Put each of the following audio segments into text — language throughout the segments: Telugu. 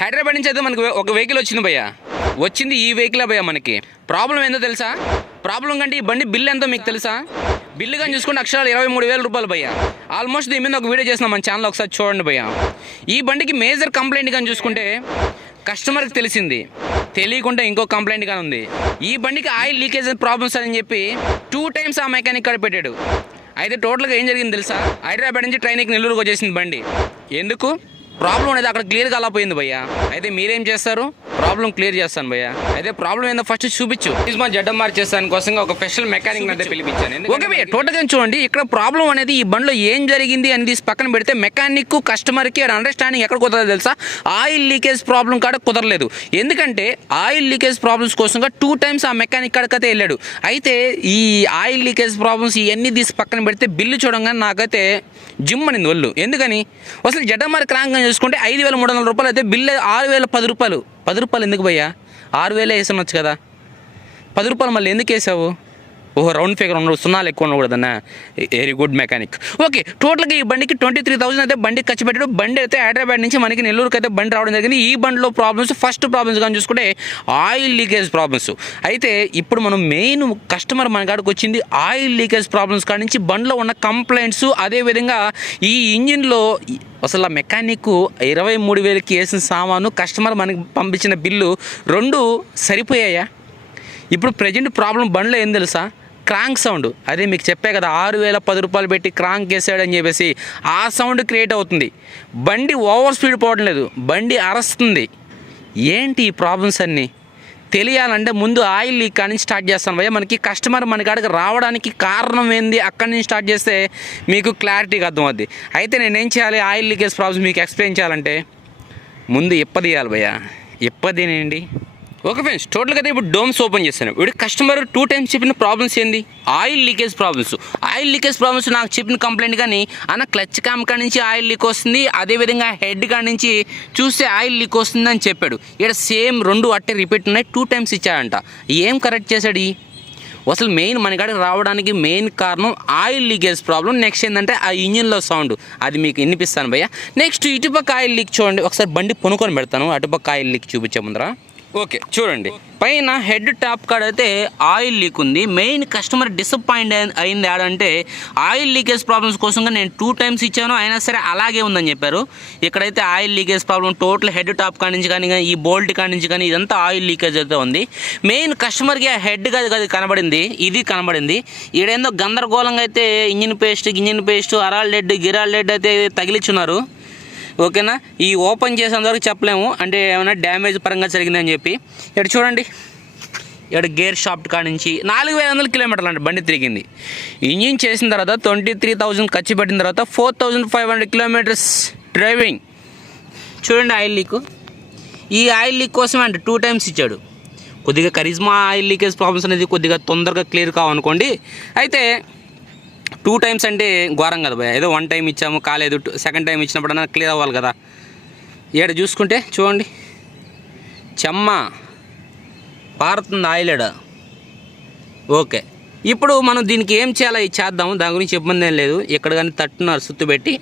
హైదరాబాద్ నుంచి అయితే మనకు ఒక వెహికల్ వచ్చింది భయ్య. వచ్చింది ఈ వెహికల్ భయ్య. మనకి ప్రాబ్లం ఏందో తెలుసా? ప్రాబ్లం కంటే ఈ బండి బిల్ ఎంతో మీకు తెలుసా? బిల్లు కానీ చూసుకుంటే అక్షరాలు 23,000 రూపాయలు భయ్య. ఆల్మోస్ట్ దీని మీద ఒక వీడియో చేసినాం మన ఛానల్, ఒకసారి చూడండి భయ్య. ఈ బండికి మేజర్ కంప్లైంట్ కానీ చూసుకుంటే కస్టమర్కి తెలిసింది, తెలియకుండా ఇంకో కంప్లైంట్ కానీ ఉంది. ఈ బండికి ఆయిల్ లీకేజ్ ప్రాబ్లమ్స్ అని చెప్పి 2 times ఆ మెకానిక్ కాడ పెట్టాడు. అయితే టోటల్గా ఏం జరిగింది తెలుసా? హైదరాబాద్ నుంచి ట్రైన్కి నెల్లూరుకు వచ్చేసింది బండి. ఎందుకు? ప్రాబ్లం అనేది అక్కడ క్లియర్ కాలా పోయింది భయ్య. అయితే మీరేం చేస్తారు? ప్రాబ్లం క్లియర్ చేస్తాను భయ్య. అయితే ప్రాబ్లం ఏందో ఫస్ట్ చూపించు. మా జడ్డమార్ చేస్తాను కోసం ఒక స్పెషల్ మెకానిక్ అయితే పిలిపించాను. ఓకే భయ్య, టోటల్గా చూడండి ఇక్కడ ప్రాబ్లం అనేది ఈ బండిలో ఏం జరిగింది అని తీసి పక్కన పెడితే మెకానిక్ కస్టమర్కి అండర్స్టాండింగ్ ఎక్కడ కుదరదు తెలుసా? ఆయిల్ లీకేజ్ ప్రాబ్లం కాడ కుదరలేదు. ఎందుకంటే ఆయిల్ లీకేజ్ ప్రాబ్లమ్స్ కోసంగా 2 times ఆ మెకానిక్ కాడకైతే వెళ్ళాడు. అయితే ఈ ఆయిల్ లీకేజ్ ప్రాబ్లమ్స్ ఇవన్నీ తీసి పక్కన పెడితే బిల్లు చూడంగానే నాకైతే జిమ్ అనింది ఒళ్ళు. ఎందుకని? అసలు జడ్డమార్ క్రాంక్ చూసుకుంటే 5,300 రూపాయలు అయితే బిల్లు 6,010 రూపాయలు. 10 రూపాయలు ఎందుకు భయ్యా? 6,000 వేసనొచ్చు కదా. 10 రూపాయలు మళ్ళీ ఎందుకు వేసావు? ఓహో, రౌండ్ ఫిగర్ ఉండవు, సున్నాలు ఎక్కువ ఉండకూడదన్నా. Very good mechanic. ఓకే, టోటల్గా ఈ బండికి 23,000 అయితే బండికి ఖర్చు పెట్టాడు. బండి అయితే హైదరాబాద్ నుంచి మనకి నెల్లూరుకి అయితే బండి రావడం జరిగింది. ఈ బండిలో ప్రాబ్లమ్స్, ఫస్ట్ ప్రాబ్లమ్స్ కానీ చూసుకుంటే ఆయిల్ లీకేజ్ ప్రాబ్లమ్స్. అయితే ఇప్పుడు మనం మెయిన్ కస్టమర్ మన కాడికి వచ్చింది ఆయిల్ లీకేజ్ ప్రాబ్లమ్స్ కాడి నుంచి బండిలో ఉన్న కంప్లైంట్స్, అదేవిధంగా ఈ ఇంజిన్లో అసలు ఆ మెకానిక్ 23,000కి వేసిన సామాను, కస్టమర్ మనకి పంపించిన బిల్లు 2 సరిపోయాయా? ఇప్పుడు ప్రజెంట్ ప్రాబ్లం బండిలో ఏం తెలుసా? Crank sound. అదే మీకు చెప్పే కదా 6,010 రూపాయలు పెట్టి క్రాంక్ వేసాడని చెప్పేసి ఆ సౌండ్ క్రియేట్ అవుతుంది. బండి ఓవర్ స్పీడ్ పోవడం లేదు, బండి అరస్తుంది. ఏంటి ఈ ప్రాబ్లమ్స్ అన్నీ తెలియాలంటే ముందు ఆయిల్ లీక్ కాడి నుంచి స్టార్ట్ చేస్తాను భయ్య. మనకి కస్టమర్ మన కాడికి రావడానికి కారణం ఏంది అక్కడి నుంచి స్టార్ట్ చేస్తే మీకు క్లారిటీగా అర్థమవుద్ది. అయితే నేనేం చేయాలి? ఆయిల్ లీకేజ్ ప్రాబ్లమ్స్ మీకు ఎక్స్ప్లెయిన్ చేయాలంటే ముందు ఇప్పదీయాలి భయ్య. ఇప్పదేనండి. ఓకే ఫ్రెండ్స్, టోటల్గా అయితే ఇప్పుడు డోమ్స్ ఓపెన్ చేస్తాను. ఇప్పుడు కస్టమర్ 2 times చెప్పిన ప్రాబ్లమ్స్ ఏంది? Oil leakage problems. Oil leakage problems నాకు చెప్పిన కంప్లైంట్ కానీ అన్న క్లచ్ క్యామ్ కాడి నుంచి ఆయిల్ లీక్ వస్తుంది, అదేవిధంగా హెడ్ కాడి నుంచి చూస్తే ఆయిల్ లీక్ వస్తుంది అని చెప్పాడు. ఇక్కడ సేమ్ 2 అట్టే రిపీట్ ఉన్నాయి. 2 times ఇచ్చాడంట. ఏం కరెక్ట్ చేశాడు? అసలు మెయిన్ మన కాడికి రావడానికి మెయిన్ కారణం ఆయిల్ లీకేజ్ ప్రాబ్లం. నెక్స్ట్ ఏంటంటే ఆ ఇంజిన్లో సౌండ్, అది మీకు వినిపిస్తాను భయ్య. నెక్స్ట్ ఇటుపక్క ఆయిల్ లీక్ చూడండి. ఒకసారి బండి పొనుకొని పెడతాను, అటుపక్క ఆయిల్ లీక్ చూపించే ముందరా. ఓకే చూడండి, పైన హెడ్ టాప్ కాడ అయితే ఆయిల్ లీక్ ఉంది. మెయిన్ కస్టమర్ డిసప్పాయింట్ అయింది ఆడంటే ఆయిల్ లీకేజ్ ప్రాబ్లమ్స్ కోసంగా నేను 2 times ఇచ్చాను, అయినా సరే అలాగే ఉందని చెప్పారు. ఇక్కడైతే oil leakage problem total head top కాడి నుంచి కానీ ఈ బోల్ట్ కాడి నుంచి కానీ ఇదంతా ఆయిల్ లీకేజ్ అయితే ఉంది. మెయిన్ కస్టమర్కి ఆ హెడ్ అది కనబడింది, ఇది కనబడింది. ఈడేందో గందరగోళంగా అయితే ఇంజిన్ పేస్ట్ అరాల్ లెడ్ గిరాల్ లెడ్ అయితే తగిలించున్నారు. ఓకేనా, ఈ ఓపెన్ చేసేంతవరకు చెప్పలేము, అంటే ఏమైనా డ్యామేజ్ పరంగా జరిగిందని చెప్పి. ఇక్కడ చూడండి, ఇక్కడ గేర్ షాఫ్ట్ కాడ నుంచి 4,500 కిలోమీటర్లు అంటే బండి తిరిగింది. ఇంజిన్ చేసిన తర్వాత 23,000 ఖర్చు పెట్టిన తర్వాత 4,500 కిలోమీటర్స్ డ్రైవింగ్. చూడండి ఆయిల్ లీక్. ఈ ఆయిల్ లీక్ కోసం అంటే 2 times ఇచ్చాడు. కొద్దిగా కరిజ్మా ఆయిల్ లీకేజ్ ప్రాబ్లమ్స్ అనేది కొద్దిగా తొందరగా క్లియర్ కావనుకోండి. అయితే 2 times అంటే ఘోరం కదా భయ. ఏదో 1 time ఇచ్చాము కాలేదు, 2nd time ఇచ్చినప్పుడన్నా క్లియర్ అవ్వాలి కదా. ఇక్కడ చూసుకుంటే చూడండి, చెమ్మ పారుతుంది ఆయిల్ ఎడ. ఓకే, ఇప్పుడు మనం దీనికి ఏం చేయాలో చేద్దాము, దాని గురించి ఇబ్బంది ఏం లేదు. ఇక్కడ కానీ తట్టున్నారు సుత్తు పెట్టి.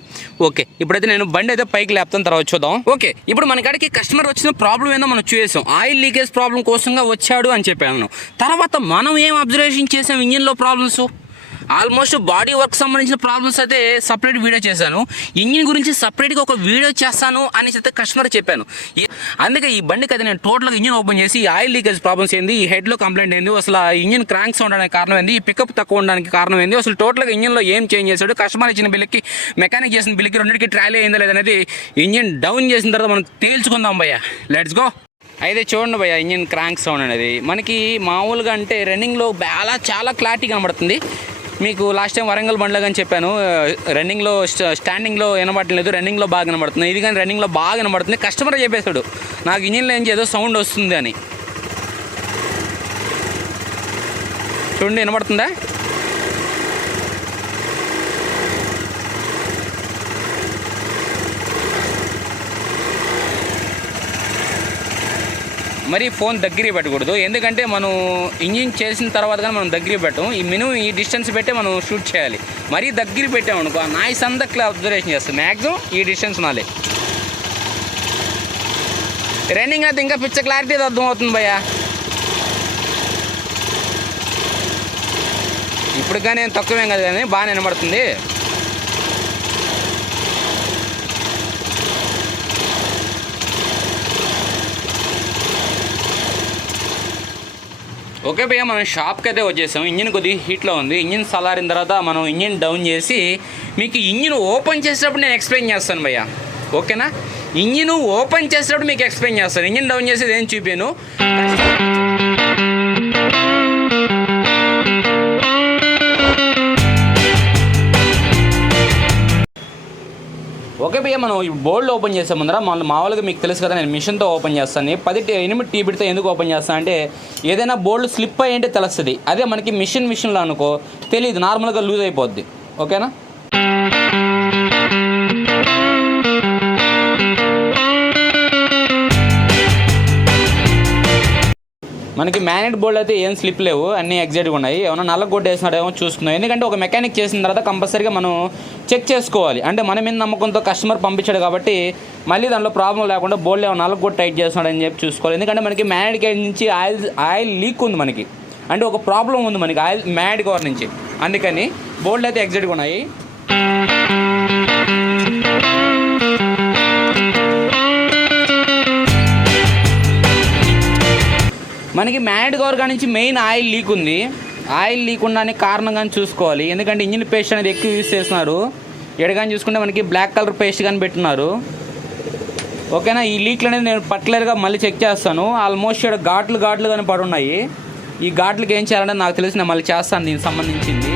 ఓకే, ఇప్పుడైతే నేను బండి అయితే పైకి లేపుతాను, తర్వాత చూద్దాం. ఓకే, ఇప్పుడు మన కాడికి కస్టమర్ వచ్చిన ప్రాబ్లం ఏందో మనం చూసాం. ఆయిల్ లీకేజ్ ప్రాబ్లం కోసంగా వచ్చాడు అని చెప్పాను. తర్వాత మనం ఏం అబ్జర్వేషన్ చేసాం? ఇంజిన్లో ప్రాబ్లమ్స్, ఆల్మోస్ట్ బాడీ వర్క్ సంబంధించిన ప్రాబ్లమ్స్ అయితే సపరేట్ వీడియో చేశాను. ఇంజిన్ గురించి సపరేట్గా ఒక వీడియో చేస్తాను అని అయితే కస్టమర్ చెప్పాను. అందుకే ఈ బండికి అయితే నేను టోటల్గా ఇంజిన్ ఓపెన్ చేసి ఆయిల్ లీకేజ్ ప్రాబ్లమ్స్ ఏంది, ఈ హెడ్లో కంప్లైంట్ ఏంది, అసలు ఇంజిన్ క్రాంక్స్ ఉండడానికి కారణం ఏంది, ఈ పికప్ తక్కువ ఉండడానికి కారణం ఏంది, అసలు టోటల్గా ఇంజిన్లో ఏం చేంజ్ చేశాడు, కస్టమర్ ఇచ్చిన బిల్లుకి మెకానిక్ చేసిన బిల్లుకి రెండింటికి ట్రాలీ అయిందా లేదనేది ఇంజిన్ డౌన్ చేసిన తర్వాత మనం తేల్చుకుందాం భయ్య. Let's go. అయితే చూడండి భయ్య, ఇంజిన్ క్రాంక్ సౌండ్ అనేది మనకి మామూలుగా అంటే రన్నింగ్లో చాలా క్లారిటీ కనబడుతుంది. మీకు లాస్ట్ టైం వరంగల్ బండ్లో కానీ చెప్పాను, రన్నింగ్లో స్టాండింగ్లో వినబడలేదు, రన్నింగ్లో బాగా వినబడుతుంది. ఇది కానీ రన్నింగ్లో బాగా వినబడుతుంది. కస్టమర్ చెప్పేశాడు నాకు ఇంజిన్లో ఏం ఏదో సౌండ్ వస్తుంది అని. చూడండి వినబడుతుందా? మరి ఫోన్ దగ్గరికి పెట్టకూడదు, ఎందుకంటే మనం ఇంజిన్ చేసిన తర్వాత కానీ మనం దగ్గరికి పెట్టాం. ఈ మినిమం ఈ డిస్టెన్స్ పెట్టే మనం షూట్ చేయాలి. మరీ దగ్గరికి పెట్టామనుకో ఆ నాయిస్ అంతా అబ్జర్వేషన్ చేస్తాం. మ్యాక్సిమం ఈ డిస్టెన్స్ నాలే. రన్నింగ్ అయితే ఇంకా పిచ్చ క్లారిటీ అర్థమవుతుంది భయ్య. ఇప్పుడు కానీ ఏం తక్కువేం కదా కానీ బాగానే వినబడుతుంది. ఓకే భయ్య, మనం షాప్కి అయితే వచ్చేసాం. ఇంజిన్ కొద్దిగా హీట్లో ఉంది. ఇంజిన్ చల్లారిన తర్వాత మనం ఇంజిన్ డౌన్ చేసి మీకు ఇంజిన్ ఓపెన్ చేసేటప్పుడు నేను ఎక్స్ప్లెయిన్ చేస్తాను భయ్య. ఓకేనా? ఇంజిన్ ఓపెన్ చేసేటప్పుడు మీకు ఎక్స్ప్లెయిన్ చేస్తాను. ఇంజిన్ డౌన్ చేసేది ఏం చూపాను. ఓకే భయ్య, మనం ఈ బోల్డ్ ఓపెన్ చేసే ముందర మనం మామూలుగా మీకు తెలుసు కదా, నేను మిషన్తో ఓపెన్ చేస్తాను. 8 టీబిట్తో ఎందుకు ఓపెన్ చేస్తాను అంటే ఏదైనా బోల్డ్ స్లిప్ అయ్యింటే తెలుస్తుంది. అదే మనకి మిషన్లో అనుకో తెలియదు, నార్మల్గా లూజ్ అయిపోద్ది. ఓకేనా? మనకి మ్యాగ్నెట్ బోల్డ్ అయితే ఏం స్లిప్ లేవు, అన్నీ ఎగ్జాక్ట్గా ఉన్నాయి. ఏమైనా నల్ల కొట్టేసినాడేమో చూసుకుందాం. ఎందుకంటే ఒక మెకానిక్ చేసిన తర్వాత కంపల్సరీగా మనం చెక్ చేసుకోవాలి. అంటే మన మీద నమ్మకంతో కస్టమర్ పంపించాడు కాబట్టి మళ్ళీ దాంట్లో ప్రాబ్లం లేకుండా బోల్డ్ ఏమైనా నల్ల కొట్టి టైట్ చేస్తున్నాడని చెప్పి చూసుకోవాలి. ఎందుకంటే మనకి మ్యాగ్నెట్ కవర్ నుంచి ఆయిల్ లీక్ ఉంది మనకి, అంటే ఒక ప్రాబ్లం ఉంది మనకి ఆయిల్ మ్యాగ్నెట్ కవర్ నుంచి. అందుకని బోల్డ్ అయితే ఎగ్జాక్ట్గా ఉన్నాయి. మనకి మ్యాగ్నెట్ కవర్ కాడి నుంచి మెయిన్ ఆయిల్ లీక్ ఉంది. ఆయిల్ లీక్ ఉండడానికి కారణం కానీ చూసుకోవాలి. ఎందుకంటే ఇంజిన్ పేస్ట్ అనేది ఎక్కువ యూజ్ చేస్తున్నారు. ఎడగాని చూసుకుంటే మనకి బ్లాక్ కలర్ పేస్ట్ కానీ పెట్టున్నారు. ఓకేనా? ఈ లీక్లు అనేది నేను పర్టికులర్గా మళ్ళీ చెక్ చేస్తాను. ఆల్మోస్ట్ ఇక్కడ ఘాట్లు కానీ పడున్నాయి. ఈ ఘాట్లకి ఏం చేయాలంటే నాకు తెలిసి నేను మళ్ళీ చేస్తాను దీనికి సంబంధించింది.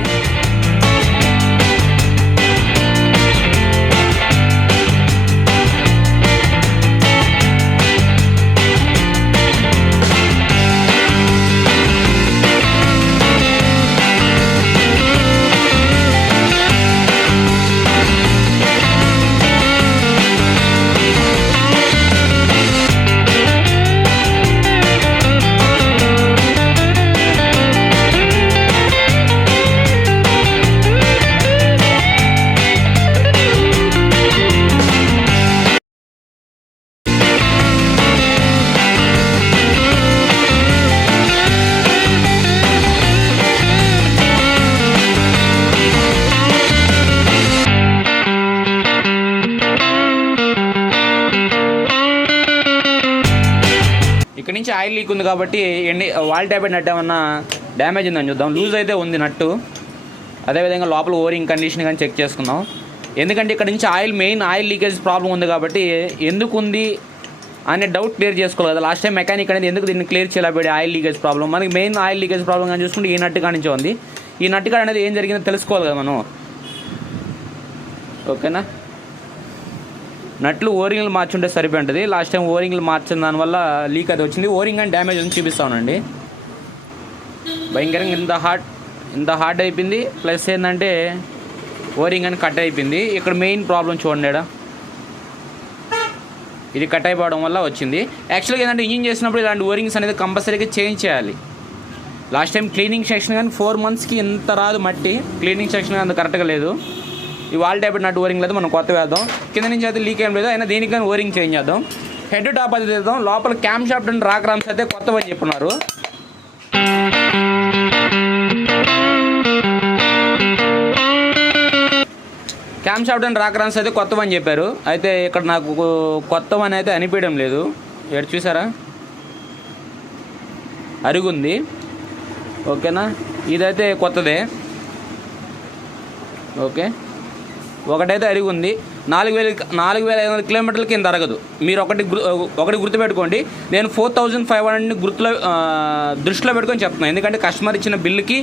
ఇక్కడ నుంచి ఆయిల్ లీక్ ఉంది కాబట్టి వాల్ ట్యాబెట్ నట్ ఏమన్నా డ్యామేజ్ ఉందని చూద్దాం. లూజ్ అయితే ఉంది నట్టు. అదేవిధంగా లోపల ఓరింగ్ కండిషన్ కానీ చెక్ చేసుకుందాం. ఎందుకంటే ఇక్కడ నుంచి మెయిన్ ఆయిల్ లీకేజ్ ప్రాబ్లం ఉంది కాబట్టి ఎందుకు ఉంది అనే డౌట్ క్లియర్ చేసుకోవాలి కదా. లాస్ట్ టైం మెకానిక్ అనేది ఎందుకు దీన్ని క్లియర్ చేయలేబడి ఆయిల్ లీకేజ్ ప్రాబ్లం. మనకి మెయిన్ ఆయిల్ లీకేజ్ ప్రాబ్లం కానీ చూసుకుంటే ఈ నట్టు కాడి నుంచే ఉంది. ఈ నట్టు కాడ అనేది ఏం జరిగిందో తెలుసుకోవాలి కదా మనం. ఓకేనా? నట్లు ఓరింగ్లు మార్చుంటే సరిపోయి ఉంటుంది. లాస్ట్ టైం ఓరింగ్లు మార్చిన దానివల్ల లీక్ అది వచ్చింది. ఓరింగ్ అని డ్యామేజ్ అని చూపిస్తానండి. భయంకరంగా ఇంత హార్డ్ అయిపోయింది. ప్లస్ ఏంటంటే ఓరింగ్ అని కట్ అయిపోయింది. ఇక్కడ మెయిన్ ప్రాబ్లం చూడండి, ఇది కట్ అయిపోవడం వల్ల వచ్చింది. యాక్చువల్గా ఏంటంటే ఇంజిన్ చేసినప్పుడు ఇలాంటి ఓరింగ్స్ అనేది కంపల్సరీగా చేంజ్ చేయాలి. లాస్ట్ టైం క్లీనింగ్ సెక్షన్ కానీ 4 monthsకి ఇంత రాదు మట్టి. క్లీనింగ్ సెక్షన్ అంత కరెక్ట్గా లేదు. ఈ వాల్ ట్యాబెట్ నట్టు ఓరింగ్ లేదు, మనం కొత్త వేద్దాం. కింద నుంచి అయితే లీక్ ఏం లేదు, అయినా దీనికి కానీ ఓరింగ్ చేంజ్ చేద్దాం. హెడ్ టాప్ అది తెద్దాం. లోపల cam shaft and rocker arms అయితే కొత్తవని చెప్పున్నారు. Cam shaft and rocker arms అయితే కొత్తవని చెప్పారు. అయితే ఇక్కడ నాకు కొత్తవని అయితే అనిపించడం లేదు. ఇక్కడ చూసారా, అరుగుంది. ఓకేనా? ఇదైతే కొత్తదే. ఓకే, ఒకటైతే అరిగి ఉంది. 4,500 కిలోమీటర్ల కింద అరగదు. మీరు ఒకటి గుర్తుపెట్టుకోండి. నేను 4,500 దృష్టిలో పెట్టుకొని చెప్తున్నాను. ఎందుకంటే కస్టమర్ ఇచ్చిన బిల్లుకి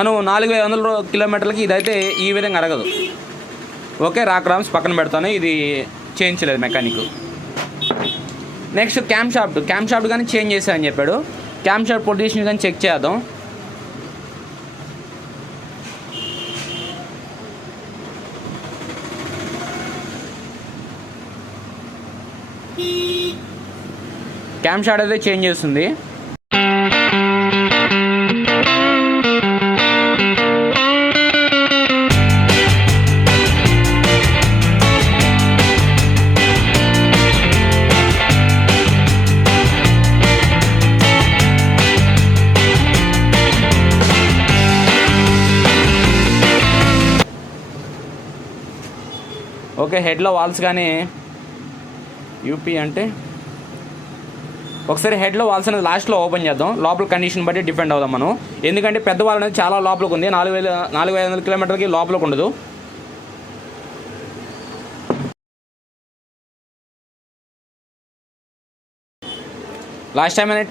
మనం 4,500 కిలోమీటర్లకి ఇదైతే ఈ విధంగా అరగదు. ఓకే, రాక్ రామ్స్ పక్కన పెడతాను. ఇది చేంజ్ చేయలేదు మెకానిక్. నెక్స్ట్ క్యామ్ షాఫ్ట్ కానీ చేంజ్ చేశానని చెప్పాడు. క్యామ్ షాఫ్ట్ పొజిషన్ కానీ చెక్ చేద్దాం. క్యామ్ షాఫ్ట్ అయితే చేంజ్ చేస్తుంది. ఓకే, హెడ్లో వాల్స్ కానీ యూపీ అంటే ఒకసారి హెడ్లో వాల్స్ అనేది లాస్ట్లో ఓపెన్ చేద్దాం. లోపల కండిషన్ బట్టి డిపెండ్ అవుదాం మనం. ఎందుకంటే పెద్ద వాల్ అనేది చాలా లోపలికి ఉంది, 4500 కిలోమీటర్కి లోపలికి ఉండదు. లాస్ట్ టైం అనేది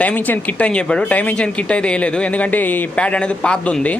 టైమింగ్ చైన్ కిట్ అని చెప్పాడు. టైమింగ్ చైన్ కిట్ అయితే వేయలేదు, ఎందుకంటే ఈ ప్యాడ్ అనేది పాతది ఉంది.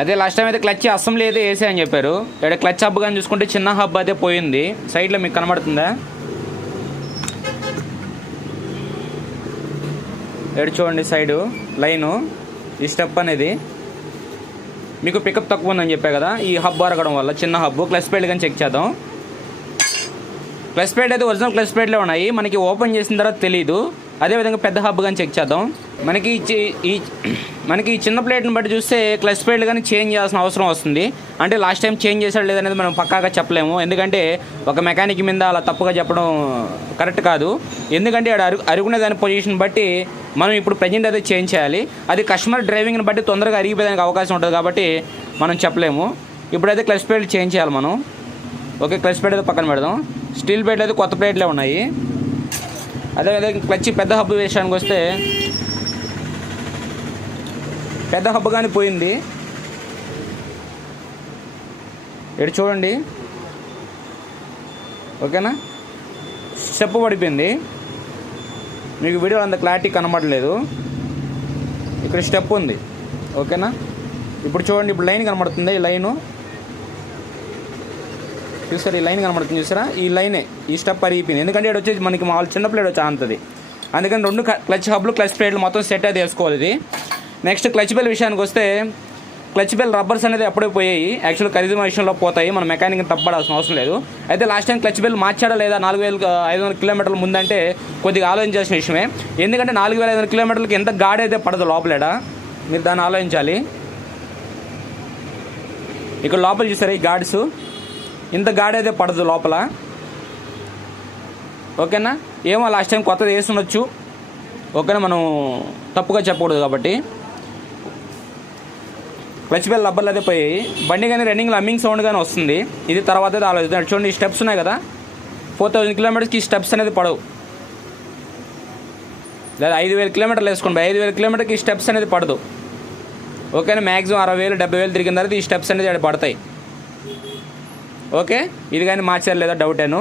అదే లాస్ట్ టైం అయితే క్లచ్ అసెంబ్లీ అయితే వేసే అని చెప్పారు. ఇక్కడ క్లచ్ హబ్ కానీ చూసుకుంటే చిన్న హబ్ అయితే పోయింది. సైడ్లో మీకు కనబడుతుందా? ఎడు చూడండి సైడు లైను, ఈ స్టెప్ అనేది మీకు పికప్ తక్కువ ఉందని చెప్పా కదా. ఈ హబ్ అరగడం వల్ల చిన్న హబ్. క్లచ్ ప్లేట్ కానీ చెక్ చేద్దాం. క్లచ్ ప్లేట్ అయితే ఒరిజినల్ క్లచ్ ప్లేట్లే ఉన్నాయి, మనకి ఓపెన్ చేసిన తర్వాత తెలీదు. అదేవిధంగా పెద్ద హబ్ కానీ చెక్ చేద్దాం. మనకి ఈ చిన్న ప్లేట్ని బట్టి చూస్తే క్లచ్ ప్లేట్లు కానీ చేంజ్ చేయాల్సిన అవసరం వస్తుంది. అంటే లాస్ట్ టైం చేంజ్ చేశాడు లేదనేది మనం పక్కాగా చెప్పలేము, ఎందుకంటే ఒక మెకానిక్ మీద అలా తప్పుగా చెప్పడం కరెక్ట్ కాదు. ఎందుకంటే అరుగునే దాని పొజిషన్ బట్టి మనం ఇప్పుడు ప్రజెంట్ అయితే చేంజ్ చేయాలి. అది కస్టమర్ డ్రైవింగ్ని బట్టి తొందరగా అరిగిపోయేదానికి అవకాశం ఉంటుంది కాబట్టి మనం చెప్పలేము. ఇప్పుడైతే క్లచ్ ప్లేట్లు చేంజ్ చేయాలి మనం. ఓకే, క్లచ్ ప్లేట్ అయితే పక్కన పెడదాం. స్టీల్ ప్లేట్లు అయితే కొత్త ప్లేట్లే ఉన్నాయి. అదేవిధంగా క్లచ్ పెద్ద హబ్ విషయానికి వస్తే పెద్ద హబ్ కానీ పోయింది. ఇటు చూడండి, ఓకేనా, స్టెప్ పడిపోయింది. మీకు వీడియో అంత క్లారిటీ కనబడలేదు. ఇక్కడ స్టెప్ ఉంది, ఓకేనా. ఇప్పుడు చూడండి, ఇప్పుడు లైన్ కనబడుతుంది. ఈ లైను చూసారా, ఈ లైన్ కనబడుతుంది చూసారా, ఈ లైనే ఈ స్టెప్ అరిగిపోయింది. ఎందుకంటే ఇక్కడ వచ్చేసి మనకి మామూలు చిన్న ప్లేట్ వచ్చి అంతది. అందుకని రెండు క్లచ్ హబ్లు క్లచ్ ప్లేట్లు మొత్తం సెట్ అయితే వేసుకోవాలి. ఇది నెక్స్ట్ క్లచ్ బెల్ విషయానికి వస్తే క్లచ్ బెల్ రబ్బర్స్ అనేది అప్పుడే పోయాయి. యాక్చువల్ ఖరీదు విషయంలో పోతాయి, మన మెకానిక్ తప్పడాల్సిన అవసరం లేదు. అయితే లాస్ట్ టైం క్లచ్ బెల్ మార్చాడా లేదా 4500 కిలోమీటర్ల ముందంటే కొద్దిగా ఆలోచించాల్సిన విషయమే. ఎందుకంటే 4500 కిలోమీటర్లకి ఎంత గాడి అయితే పడదు లోపలేడ, మీరు దాన్ని ఆలోచించాలి. ఇక్కడ లోపల చూసారా ఈ గాడ్స్, ఇంత గాడి అయితే పడదు లోపల, ఓకేనా. ఏమో లాస్ట్ టైం కొత్తది వేస్తుండొచ్చు, ఓకేనా, మనం తప్పుగా చెప్పకూడదు కాబట్టి. క్లచ్ బెల్ రబ్బర్లు అయితే పోయి బండి కానీ రన్నింగ్లో అమ్మింగ్ సౌండ్ కానీ వస్తుంది. ఇది తర్వాత అయితే ఆలోచిద్దాం. చూడండి, ఈ స్టెప్స్ ఉన్నాయి కదా, 4000 కిలోమీటర్స్కి ఈ స్టెప్స్ అనేది పడవు. లేదా 5000 కిలోమీటర్లు వేసుకోండి, 5000 కిలోమీటర్కి ఈ స్టెప్స్ అనేది పడదు, ఓకేనా. మ్యాక్సిమం 60,000 70,000 తిరిగిన తర్వాత ఈ స్టెప్స్ అనేది పడతాయి, ఓకే. ఇది కానీ మార్చారు లేదా డౌటేను.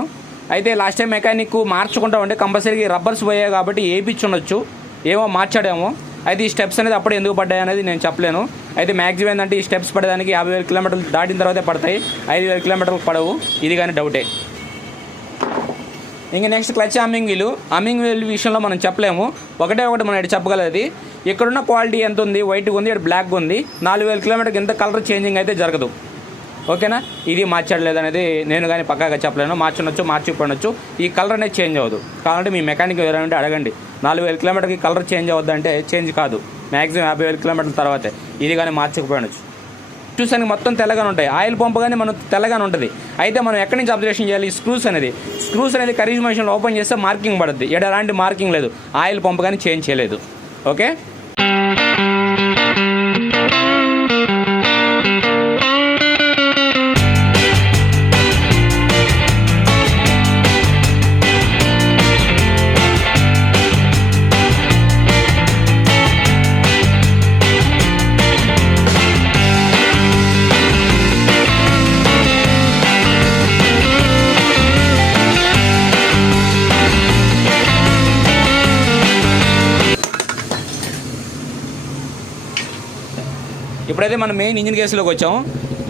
అయితే లాస్ట్ టైం మెకానిక్ మార్చుకుంటా ఉంటే కంపల్సరీగా రబ్బర్స్ పోయాయి కాబట్టి వేయించుండొచ్చు, ఏమో మార్చాడేమో. అయితే ఈ స్టెప్స్ అనేది అప్పుడు ఎందుకు పడ్డాయి అనేది నేను చెప్పలేను. అయితే మ్యాక్సిమం ఏంటంటే ఈ స్టెప్స్ పడడానికి 50,000 కిలోమీటర్లు దాటిన తర్వాతే పడతాయి, 5,000 కిలోమీటర్లు పడవు. ఇది కానీ డౌటే. ఇంకా నెక్స్ట్ క్లచ్ అమ్మింగ్ వీల్ విషయంలో మనం చెప్పలేము. ఒకటి మనం ఇక్కడ చెప్పగలది, ఇక్కడున్న క్వాలిటీ ఎంత ఉంది, వైట్గా ఉంది, ఇక్కడ బ్లాక్గా ఉంది. 4,000 కిలోమీటర్కి ఎంత కలర్ చేంజింగ్ అయితే జరగదు, ఓకేనా. ఇది మార్చలేదు అనేది నేను కానీ పక్కాగా చెప్పలేను. మార్చుండొచ్చు, మార్చిపోనొచ్చు, ఈ కలర్ అనేది చేంజ్ అవ్వదు. కావాలంటే మీ మెకానిక్ ఎవరైనా అడగండి. 4,000 కిలోమీటర్కి కలర్ చేంజ్ అవ్వద్దంటే చేంజ్ కాదు, మ్యాక్సిమం 50,000 కిలోమీటర్ల తర్వాతే. ఇది కానీ మార్చకపోయినొచ్చు. చూసానికి మొత్తం తెల్లగానే ఉంటాయి, ఆయిల్ పంప్ కానీ మనం తెల్లగానే ఉంటుంది. అయితే మనం ఎక్కడి నుంచి అబ్జర్వేషన్ చేయాలి, స్క్రూస్ అనేది ఖరీదు మెషిన్లో ఓపెన్ చేస్తే మార్కింగ్ పడుద్ది. ఎలాంటి మార్కింగ్ లేదు, ఆయిల్ పంప్ కానీ చేంజ్ చేయలేదు, ఓకే. ఇప్పుడైతే మనం మెయిన్ ఇంజిన్ కేసులోకి వచ్చాం.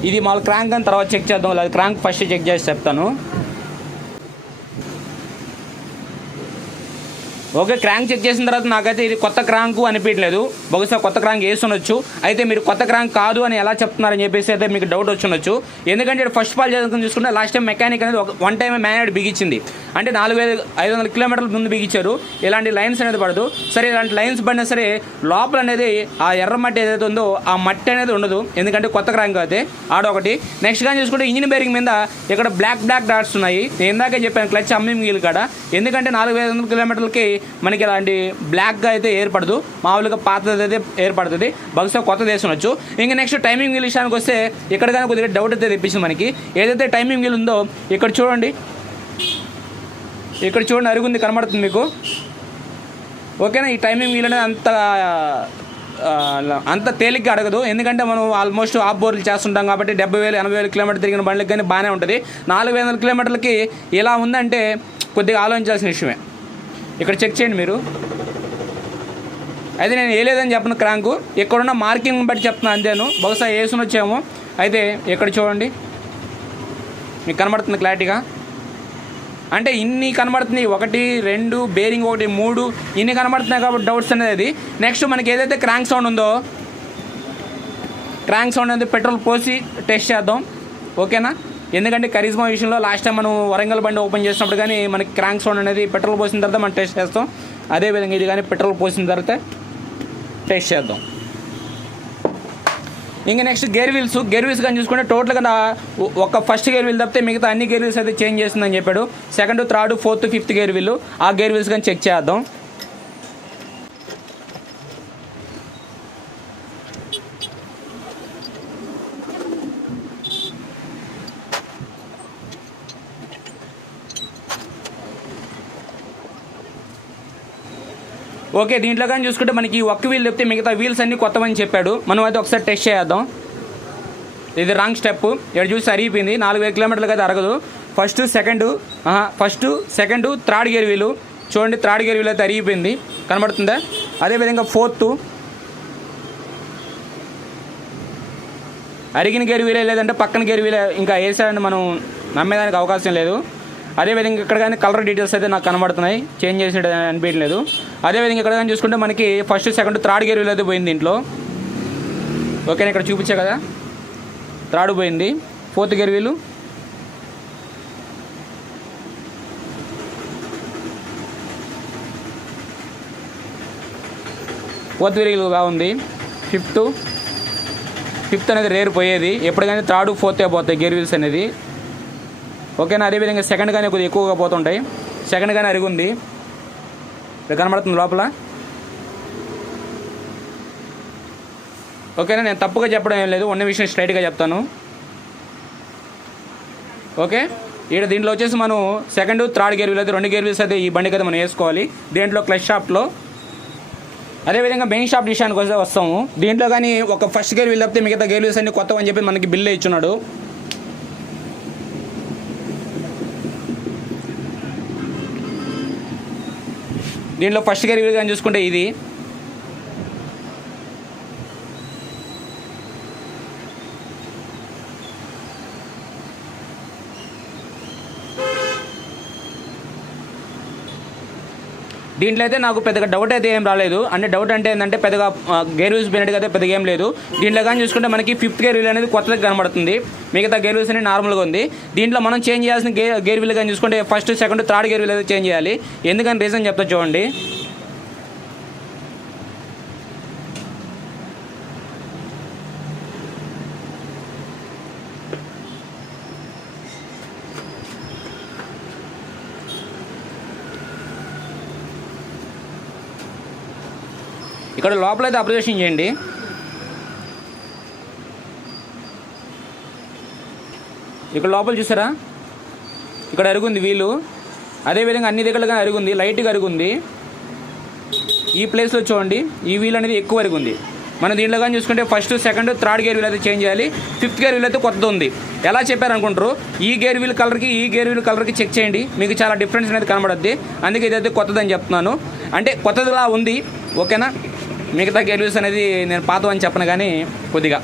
ఇది మామూలు క్రాంక్ అని తర్వాత చెక్ చేద్దాం, లేదా క్రాంక్ ఫస్ట్ చెక్ చేసి చెప్తాను. ఓకే, క్రాంక్ చెక్ చేసిన తర్వాత నాకైతే ఇది కొత్త క్రాంకు అనిపించలేదు. బహుశా కొత్త క్రాంక్ వేస్తుండొచ్చు. అయితే మీరు కొత్త క్రాంక్ కాదు అని ఎలా చెప్తున్నారని చెప్పేసి అయితే మీకు డౌట్ వచ్చుండొచ్చు. ఎందుకంటే ఫస్ట్ ఆఫ్ ఆల్ చూసుకుంటే లాస్ట్ టైం మెకానిక్ అనేది వన్ టైం మ్యాన్యువల్ బిగించింది. అంటే 4500 కిలోమీటర్ల ముందు బిగించారు. ఇలాంటి లైన్స్ అనేది పడదు. సరే, ఇలాంటి లైన్స్ పడినా సరే లోపల అనేది ఆ ఎర్ర మట్టి ఏదైతే ఉందో ఆ మట్టి అనేది ఉండదు, ఎందుకంటే కొత్త క్రాంక్ అయితే ఆడొకటి. నెక్స్ట్ కానీ చూసుకుంటే ఇంజిన్ బేరింగ్ మీద ఇక్కడ బ్లాక్ డాట్స్ ఉన్నాయి. నేను ఇందాకే చెప్పాను క్లచ్ అమ్మింగ్ వీల్ కాడ, ఎందుకంటే 4500 కిలోమీటర్లకి మనకి ఇలాంటి బ్లాక్గా అయితే ఏర్పడదు, మామూలుగా పాతది అయితే ఏర్పడుతుంది. బహుశా కొత్త దేశం వచ్చు. ఇంకా నెక్స్ట్ టైమింగ్ వీల్ విషయానికి వస్తే ఇక్కడ కానీ కొద్దిగా డౌట్ అయితే తెప్పించింది మనకి. ఏదైతే టైమింగ్ వీల్ ఉందో ఇక్కడ చూడండి, అరుగుంది కనబడుతుంది మీకు. ఓకేనా, ఈ టైమింగ్ వీల్ అనేది అంత తేలిగ్గా అడగదు, ఎందుకంటే మనం ఆల్మోస్ట్ ఆఫ్ బోర్లు చేస్తుంటాం కాబట్టి 70,000-80,000 కిలోమీటర్ తిరిగిన బండ్లకి కానీ బాగానే ఉంటుంది. 400 కిలోమీటర్లకి ఇలా ఉందంటే కొద్దిగా ఆలోచించాల్సిన విషయమే. ఇక్కడ చెక్ చేయండి మీరు. అయితే నేను వేయలేదని చెప్పను క్రాంకు, ఎక్కడున్న మార్కింగ్ బట్టి చెప్తున్నాను అంతేను. బహుశా వేసుని వచ్చాము. అయితే ఇక్కడ చూడండి, మీకు కనబడుతుంది క్లారిటీగా. అంటే ఇన్ని కనబడుతుంది, 1 2 బేరింగ్ 1 3 ఇన్ని కనబడుతున్నాయి కాబట్టి డౌట్స్ అనేది. నెక్స్ట్ మనకి ఏదైతే క్రాంక్ సౌండ్ ఉందో, క్రాంక్ సౌండ్ అనేది పెట్రోల్ పోసి టెస్ట్ చేద్దాం. ఓకేనా, ఎందుకంటే కరిజ్మా విషయంలో లాస్ట్ టైం మనం వరంగల్ బండి ఓపెన్ చేసినప్పుడు కానీ మనకి క్రాంక్ సౌండ్ అనేది పెట్రోల్ పోసిన తర్వాత మనం టెస్ట్ చేస్తాం. అదేవిధంగా ఇది కానీ పెట్రోల్ పోసిన తర్వాత టెస్ట్ చేద్దాం. ఇంకా నెక్స్ట్ గేర్ వీల్స్ కానీ చూసుకుంటే టోటల్గా ఒక ఫస్ట్ గేర్ వీల్ తప్పితే మిగతా అన్ని గేర్ వీల్స్ అయితే చేంజ్ చేస్తుందని చెప్పాడు. 2nd, 3rd, 4th, 5th gear wheel, ఆ గేర్ వీల్స్ కానీ చెక్ చేద్దాం. ఓకే, దీంట్లో కానీ చూసుకుంటే మనకి ఒక్క వీల్ చెప్తే మిగతా వీల్స్ అన్నీ కొత్తవని చెప్పాడు. మనం అయితే ఒకసారి టెస్ట్ చేద్దాం. ఇది రాంగ్ స్టెప్. ఇక్కడ చూసి అరిగిపోయింది. 4000 కిలోమీటర్లకి అయితే అరగదు. ఫస్ట్ సెకండ్ 3rd గేర్ వీలు చూడండి, 3rd గేర్ వీల్ అయితే అరిగిపోయింది, కనబడుతుందా? అదేవిధంగా 4th అరిగిన గేర్ వీలే, లేదంటే పక్కన గేర్ వీలే ఇంకా వేసాడని మనం నమ్మేదానికి అవకాశం లేదు. అదేవిధంగా ఇక్కడ కానీ కలర్ డీటెయిల్స్ అయితే నాకు కనబడుతున్నాయి, చేంజ్ చేసేది అనిపించలేదు. అదేవిధంగా ఇక్కడ కానీ చూసుకుంటే మనకి first second 3rd gear wheel అయితే పోయింది దీంట్లో. ఓకేనా, ఇక్కడ చూపించా కదా, 3rd పోయింది. 4th గేర్ వీలు, ఫోర్త్ వీల్ బాగుంది. 5th అనేది రేర్ పోయేది, ఎప్పటికైనా 3rd, 4th పోతాయి గేర్ వీల్స్ అనేది. ఓకేనా, అదేవిధంగా సెకండ్ కానీ కొద్దిగా ఎక్కువగా పోతుంటాయి. సెకండ్ కానీ అరిగుంది, కనబడుతుంది లోపల. ఓకేనా, నేను తప్పుగా చెప్పడం ఏం లేదు, ఉన్న విషయం స్ట్రైట్గా చెప్తాను. ఓకే, దీంట్లో వచ్చేసి మనం 2nd, 3rd గేర్ వీల్ అయితే 2 గేర్ వీల్స్ అయితే ఈ బండికి అయితే మనం వేసుకోవాలి. దీంట్లో క్లచ్ షాఫ్ట్లో. అదేవిధంగా మెయిన్ షాఫ్ట్ విషయానికి వస్తే వస్తాము. దీంట్లో కానీ ఒక ఫస్ట్ గేర్ వీల్ తప్పితే మిగతా గేర్ వీల్స్ అన్ని కొత్తవి అని చెప్పి మనకి బిల్లు ఇచ్చున్నాడు. దీంట్లో ఫస్ట్ గేర్ వీల్ కానీ చూసుకుంటే ఇది, దీంట్లో అయితే నాకు పెద్దగా డౌట్ అయితే ఏం రాలేదు. అంటే డౌట్ అంటే ఏంటంటే పెద్దగా గేర్ వీల్స్ పోయినట్టుగా అయితే పెద్దగా ఏం లేదు. దీంట్లో కానీ చూసుకుంటే మనకి 5th గేర్ వీల్ అనేది కొత్తగా కనబడుతుంది, మిగతా గేర్ వీల్స్ అనేది నార్మల్గా ఉంది. దీంట్లో మనం చేంజ్ చేయాల్సిన గేర్ వీల్ కానీ చూసుకుంటే first second 3rd gear wheel అయితే చేంజ్ చేయాలి. ఎందుకని రీజన్ చెప్తా చూడండి. ఇక్కడ లోపల అయితే అబ్జర్వేషన్ చేయండి. ఇక్కడ లోపల చూసారా, ఇక్కడ అరుగుంది వీలు. అదేవిధంగా అన్ని దగ్గరగా అరుగుంది, లైట్గా అరుగుంది. ఈ ప్లేస్లో చూడండి, ఈ వీల్ అనేది ఎక్కువ అరుగుంది. మనం దీంట్లో కానీ చూసుకుంటే first second 3rd gear wheel అయితే చేంజ్ చేయాలి. 5th గేర్ వీల్ అయితే కొత్తది ఉంది. ఎలా చెప్పారనుకుంటారు, ఈ గేర్ వీల్ కలర్కి ఈ గేర్ వీల్ కలర్కి చెక్ చేయండి, మీకు చాలా డిఫరెన్స్ అనేది కనబడుద్ది. అందుకే ఇదైతే కొత్తదని చెప్తున్నాను. అంటే కొత్తదిలా ఉంది. ఓకేనా, మిగతా గేర్ వీల్స్ అనేది నేను పాతవని చెప్పను కానీ కొద్దిగా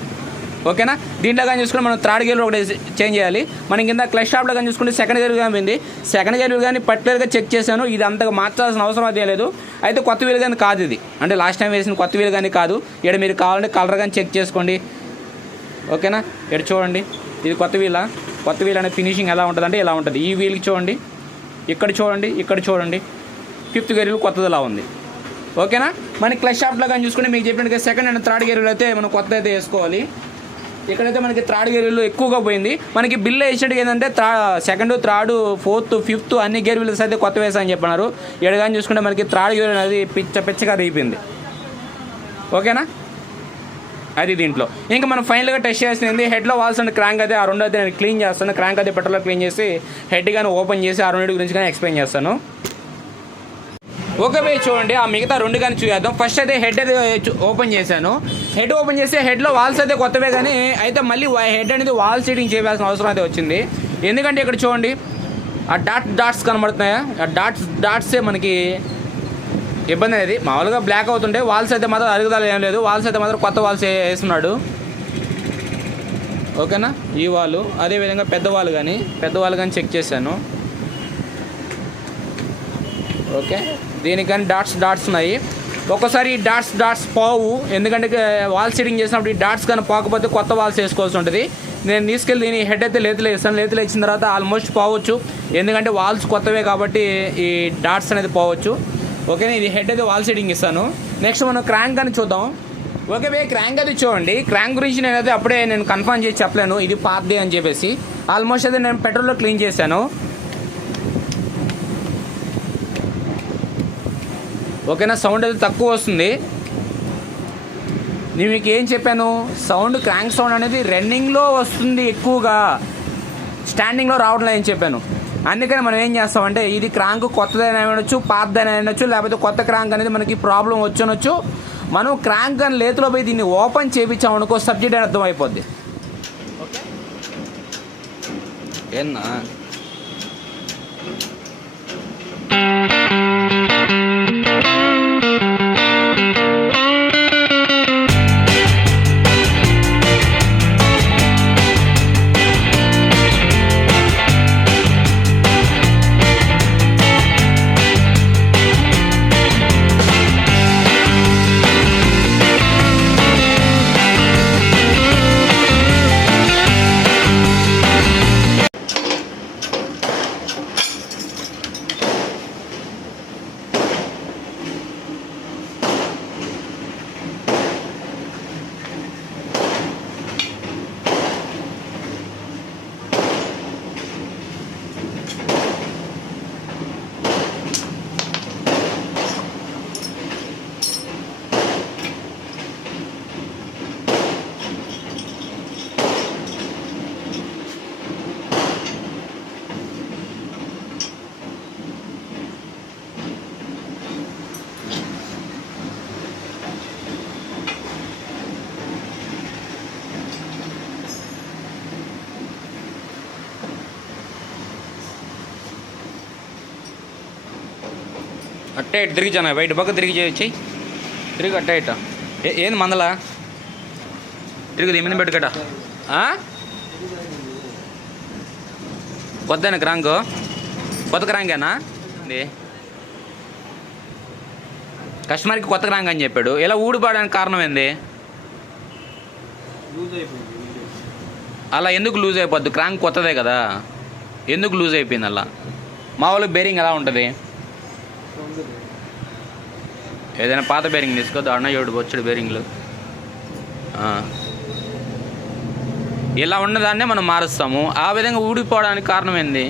ఓకేనా. దీంట్లో కానీ చూసుకుంటే మనం థర్డ్ గేర్ ఒకటి చేంజ్ చేయాలి. మనం కింద క్లచ్ షాప్లో కానీ చూసుకుంటే సెకండ్ గేర్ కానీ పోయింది. సెకండ్ గేర్ కానీ పర్టికులర్గా చెక్ చేశాను, ఇది అంతగా మార్చాల్సిన అవసరం అయితే లేదు. అయితే కొత్త వీల్ కానీ కాదు ఇది, అంటే లాస్ట్ టైం వేసిన కొత్త వీల్ కానీ కాదు. ఇక్కడ మీరు కావాలంటే కలర్ కానీ చెక్ చేసుకోండి. ఓకేనా. ఇక్కడ చూడండి, ఇది కొత్త వీల్. కొత్త వీల్ అనే ఫినిషింగ్ ఎలా ఉంటుందంటే ఇలా ఉంటుంది. ఈ వీల్కి చూడండి, ఇక్కడ చూడండి, ఇక్కడ చూడండి, ఫిఫ్త్ గేర్ వీల్ కొత్తదిలా ఉంది. ఓకేనా. మనకి క్లచ్ షాప్లో కానీ చూసుకుంటే మీకు చెప్పినట్టుగా second and third gear wheel అయితే మనం కొత్త అయితే వేసుకోవాలి. ఇక్కడైతే మనకి థర్డ్ గేర్ వీల్ ఎక్కువగా పోయింది. మనకి బిల్ వేసేటికి ఏంటంటే సెకండ్, థర్డ్, ఫోర్త్, ఫిఫ్త్ అన్ని గేర్ వీల్స్ అయితే కొత్త వేసాయని చెప్పన్నారు. ఇక్కడ కానీ చూసుకుంటే మనకి థర్డ్ గేర్ అనేది పిచ్చగా అయిపోయింది. ఓకేనా. అది దీంట్లో ఇంకా మనం ఫైనల్గా టెస్ట్ చేసింది హెడ్లో వాల్స్ అండ్ క్రాంక్ అయితే ఆ రెండు అయితే నేను క్లీన్ చేస్తాను. క్రాంక్ అయితే పెట్రోల్లో క్లీన్ చేసి హెడ్ కానీ ఓపెన్ చేసి ఆ రెండింటి గురించి కానీ ఎక్స్ప్లెయిన్ చేస్తాను. ఓకే పోయి చూడండి, ఆ మిగతా రెండు కానీ చూద్దాం. ఫస్ట్ అయితే హెడ్ అయితే ఓపెన్ చేశాను. హెడ్ ఓపెన్ చేస్తే హెడ్లో వాల్స్ అయితే కొత్తవే, కానీ అయితే మళ్ళీ హెడ్ అనేది వాల్ సీటింగ్ చేయాల్సిన అవసరం అయితే వచ్చింది. ఎందుకంటే ఇక్కడ చూడండి ఆ డాట్స్ కనబడుతున్నాయా, ఆ డాట్సే మనకి ఇబ్బంది అనేది. మామూలుగా బ్లాక్ అవుతుంటే వాల్స్ అయితే మాత్రం అరుగుదల ఏం లేదు. వాల్స్ అయితే మాత్రం కొత్త వాల్స్ వేస్తున్నాడు. ఓకేనా. ఈ వాళ్ళు అదేవిధంగా పెద్దవాళ్ళు కానీ చెక్ చేశాను. ఓకే. దీనికి కానీ డాట్స్ ఉన్నాయి. ఒక్కోసారి ఈ డాట్స్ పోవు, ఎందుకంటే వాల్ సీటింగ్ చేసినప్పుడు ఈ డాట్స్ కానీ పోకపోతే కొత్త వాల్స్ వేసుకోవాల్సి ఉంటుంది. నేను తీసుకెళ్ళి దీని హెడ్ అయితే లేతులు వేస్తాను. లేతులు వేసిన తర్వాత ఆల్మోస్ట్ పోవచ్చు, ఎందుకంటే వాల్స్ కొత్తవే కాబట్టి ఈ డాట్స్ అనేది పోవచ్చు. ఓకేనా. ఇది హెడ్ అయితే వాల్ సీటింగ్ ఇస్తాను. నెక్స్ట్ మనం క్రాంక్ అని చూద్దాం. ఓకే బే, క్రాంక్ అది చూడండి. క్రాంక్ గురించి నేనైతే అప్పుడే కన్ఫర్మ్ చేసి చెప్పలేను ఇది పాతదే అని చెప్పేసి. ఆల్మోస్ట్ అయితే నేను పెట్రోల్లో క్లీన్ చేశాను. ఓకేనా. సౌండ్ అయితే తక్కువ వస్తుంది. నేను మీకు ఏం చెప్పాను, సౌండ్ క్రాంక్ సౌండ్ అనేది రన్నింగ్లో వస్తుంది ఎక్కువగా, స్టాండింగ్లో రావడం లేదని చెప్పాను. అందుకని మనం ఏం చేస్తామంటే ఇది క్రాంక్ కొత్తదైనా అనొచ్చు, పాతదైనా అనొచ్చు, లేకపోతే కొత్త క్రాంక్ అనేది మనకి ప్రాబ్లం వచ్చనొచ్చు. మనం క్రాంక్ అని లేతులో పోయి దీన్ని ఓపెన్ చేయించామనుకో సబ్జెక్ట్ అని అర్థమైపోద్ది. ఓకే ఏనా. అట్టే ఇటు తిరిగి చానా బయట పక్క తిరిగి చేయొచ్చి తిరిగి అట్ట ఇట్ట ఏంది మందలా తిరిగి ఏమైంది పెట్టుకట కొత్తనా క్రాంక్ కొత్త క్రాంకేనా ఇది కస్టమర్కి కొత్త క్రాంక్ అని చెప్పాడు. ఇలా ఊడిపోవడానికి కారణం ఏంది? అలా ఎందుకు లూజ్ అయిపోద్ది? క్రాంక్ కొత్తదే కదా, ఎందుకు లూజ్ అయిపోయింది అలా? మామూలు బేరింగ్ ఎలా ఉంటుంది? ఏదైనా పాత బేరింగ్ తీసుకో, దాడిన ఏడు వచ్చాడు బేరింగ్లు. ఇలా ఉన్నదాన్నే మనం మారుస్తాము. ఆ విధంగా ఊడిపోవడానికి కారణం ఏంది?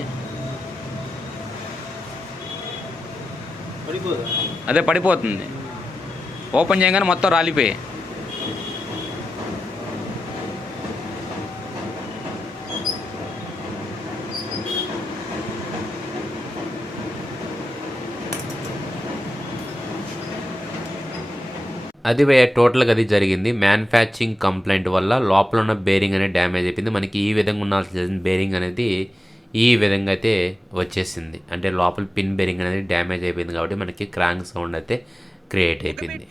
అదే పడిపోతుంది, ఓపెన్ చేయగానే మొత్తం రాలిపోయి. అది టోటల్గా అది జరిగింది. మ్యానుఫ్యాక్చరింగ్ కంప్లైంట్ వల్ల లోపల ఉన్న బేరింగ్ అనేది డ్యామేజ్ అయిపోయింది. మనకి ఈ విధంగా ఉండాల్సిన బేరింగ్ అనేది ఈ విధంగా అయితే వచ్చేసింది. అంటే లోపల పిన్ బేరింగ్ అనేది డ్యామేజ్ అయిపోయింది కాబట్టి మనకి క్రాంక్ సౌండ్ అయితే క్రియేట్ అయిపోయింది.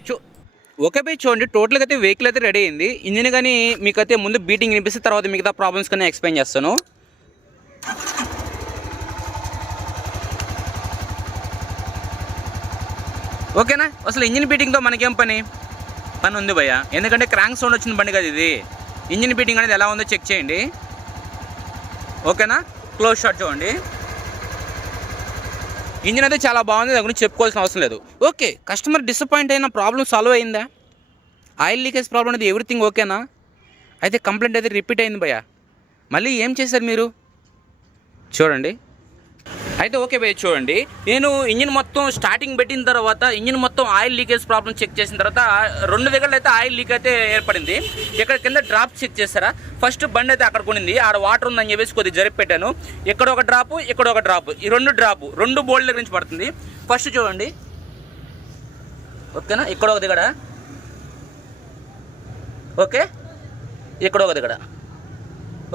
ఓకే బై, చూడండి టోటల్గా అయితే వెహికల్ అయితే రెడీ అయింది. ఇంజిన్ కానీ మీకైతే ముందు బీటింగ్ వినిపిస్తే తర్వాత మిగతా ప్రాబ్లమ్స్ కానీ ఎక్స్ప్లెయిన్ చేస్తాను. ఓకేనా? అసలు ఇంజిన్ బీటింగ్తో మనకేం పని ఉంది భయ్య, ఎందుకంటే క్రాంక్ సౌండ్ వచ్చిన బండి కదా ఇది. ఇంజిన్ బీటింగ్ అనేది ఎలా ఉందో చెక్ చేయండి. ఓకేనా? క్లోజ్ షాట్ చూడండి. ఇంజిన్ అయితే చాలా బాగుంది, దాని గురించి చెప్పుకోవాల్సిన అవసరం లేదు. ఓకే, కస్టమర్ డిసప్పాయింట్ అయిన ప్రాబ్లం సాల్వ్ అయిందా? ఆయిల్ లీకేజ్ ప్రాబ్లం అనేది ఎవ్రీథింగ్ ఓకేనా? అయితే కంప్లైంట్ అయితే రిపీట్ అయింది భయ్య. మళ్ళీ ఏం చేశారు మీరు చూడండి. అయితే ఓకే భయ్య, చూడండి నేను ఇంజిన్ మొత్తం స్టార్టింగ్ పెట్టిన తర్వాత ఇంజిన్ మొత్తం ఆయిల్ లీకేజ్ ప్రాబ్లం చెక్ చేసిన తర్వాత 2 దగ్గరలో అయితే ఆయిల్ లీక్ అయితే ఏర్పడింది. ఇక్కడ కింద డ్రాప్ చెక్ చేస్తారా? ఫస్ట్ బండి అయితే అక్కడ కొనింది, ఆడ వాటర్ ఉందని చెప్పేసి కొద్దిగా జరిపి పెట్టాను. ఇక్కడ ఒక డ్రాప్, ఇక్కడ ఒక డ్రాప్, ఈ 2 బోల్డ్ దగ్గర నుంచి పడుతుంది. ఫస్ట్ చూడండి. ఓకేనా? ఇక్కడ ఒక దిగడ, ఓకే, ఇక్కడ ఒక దిగడ,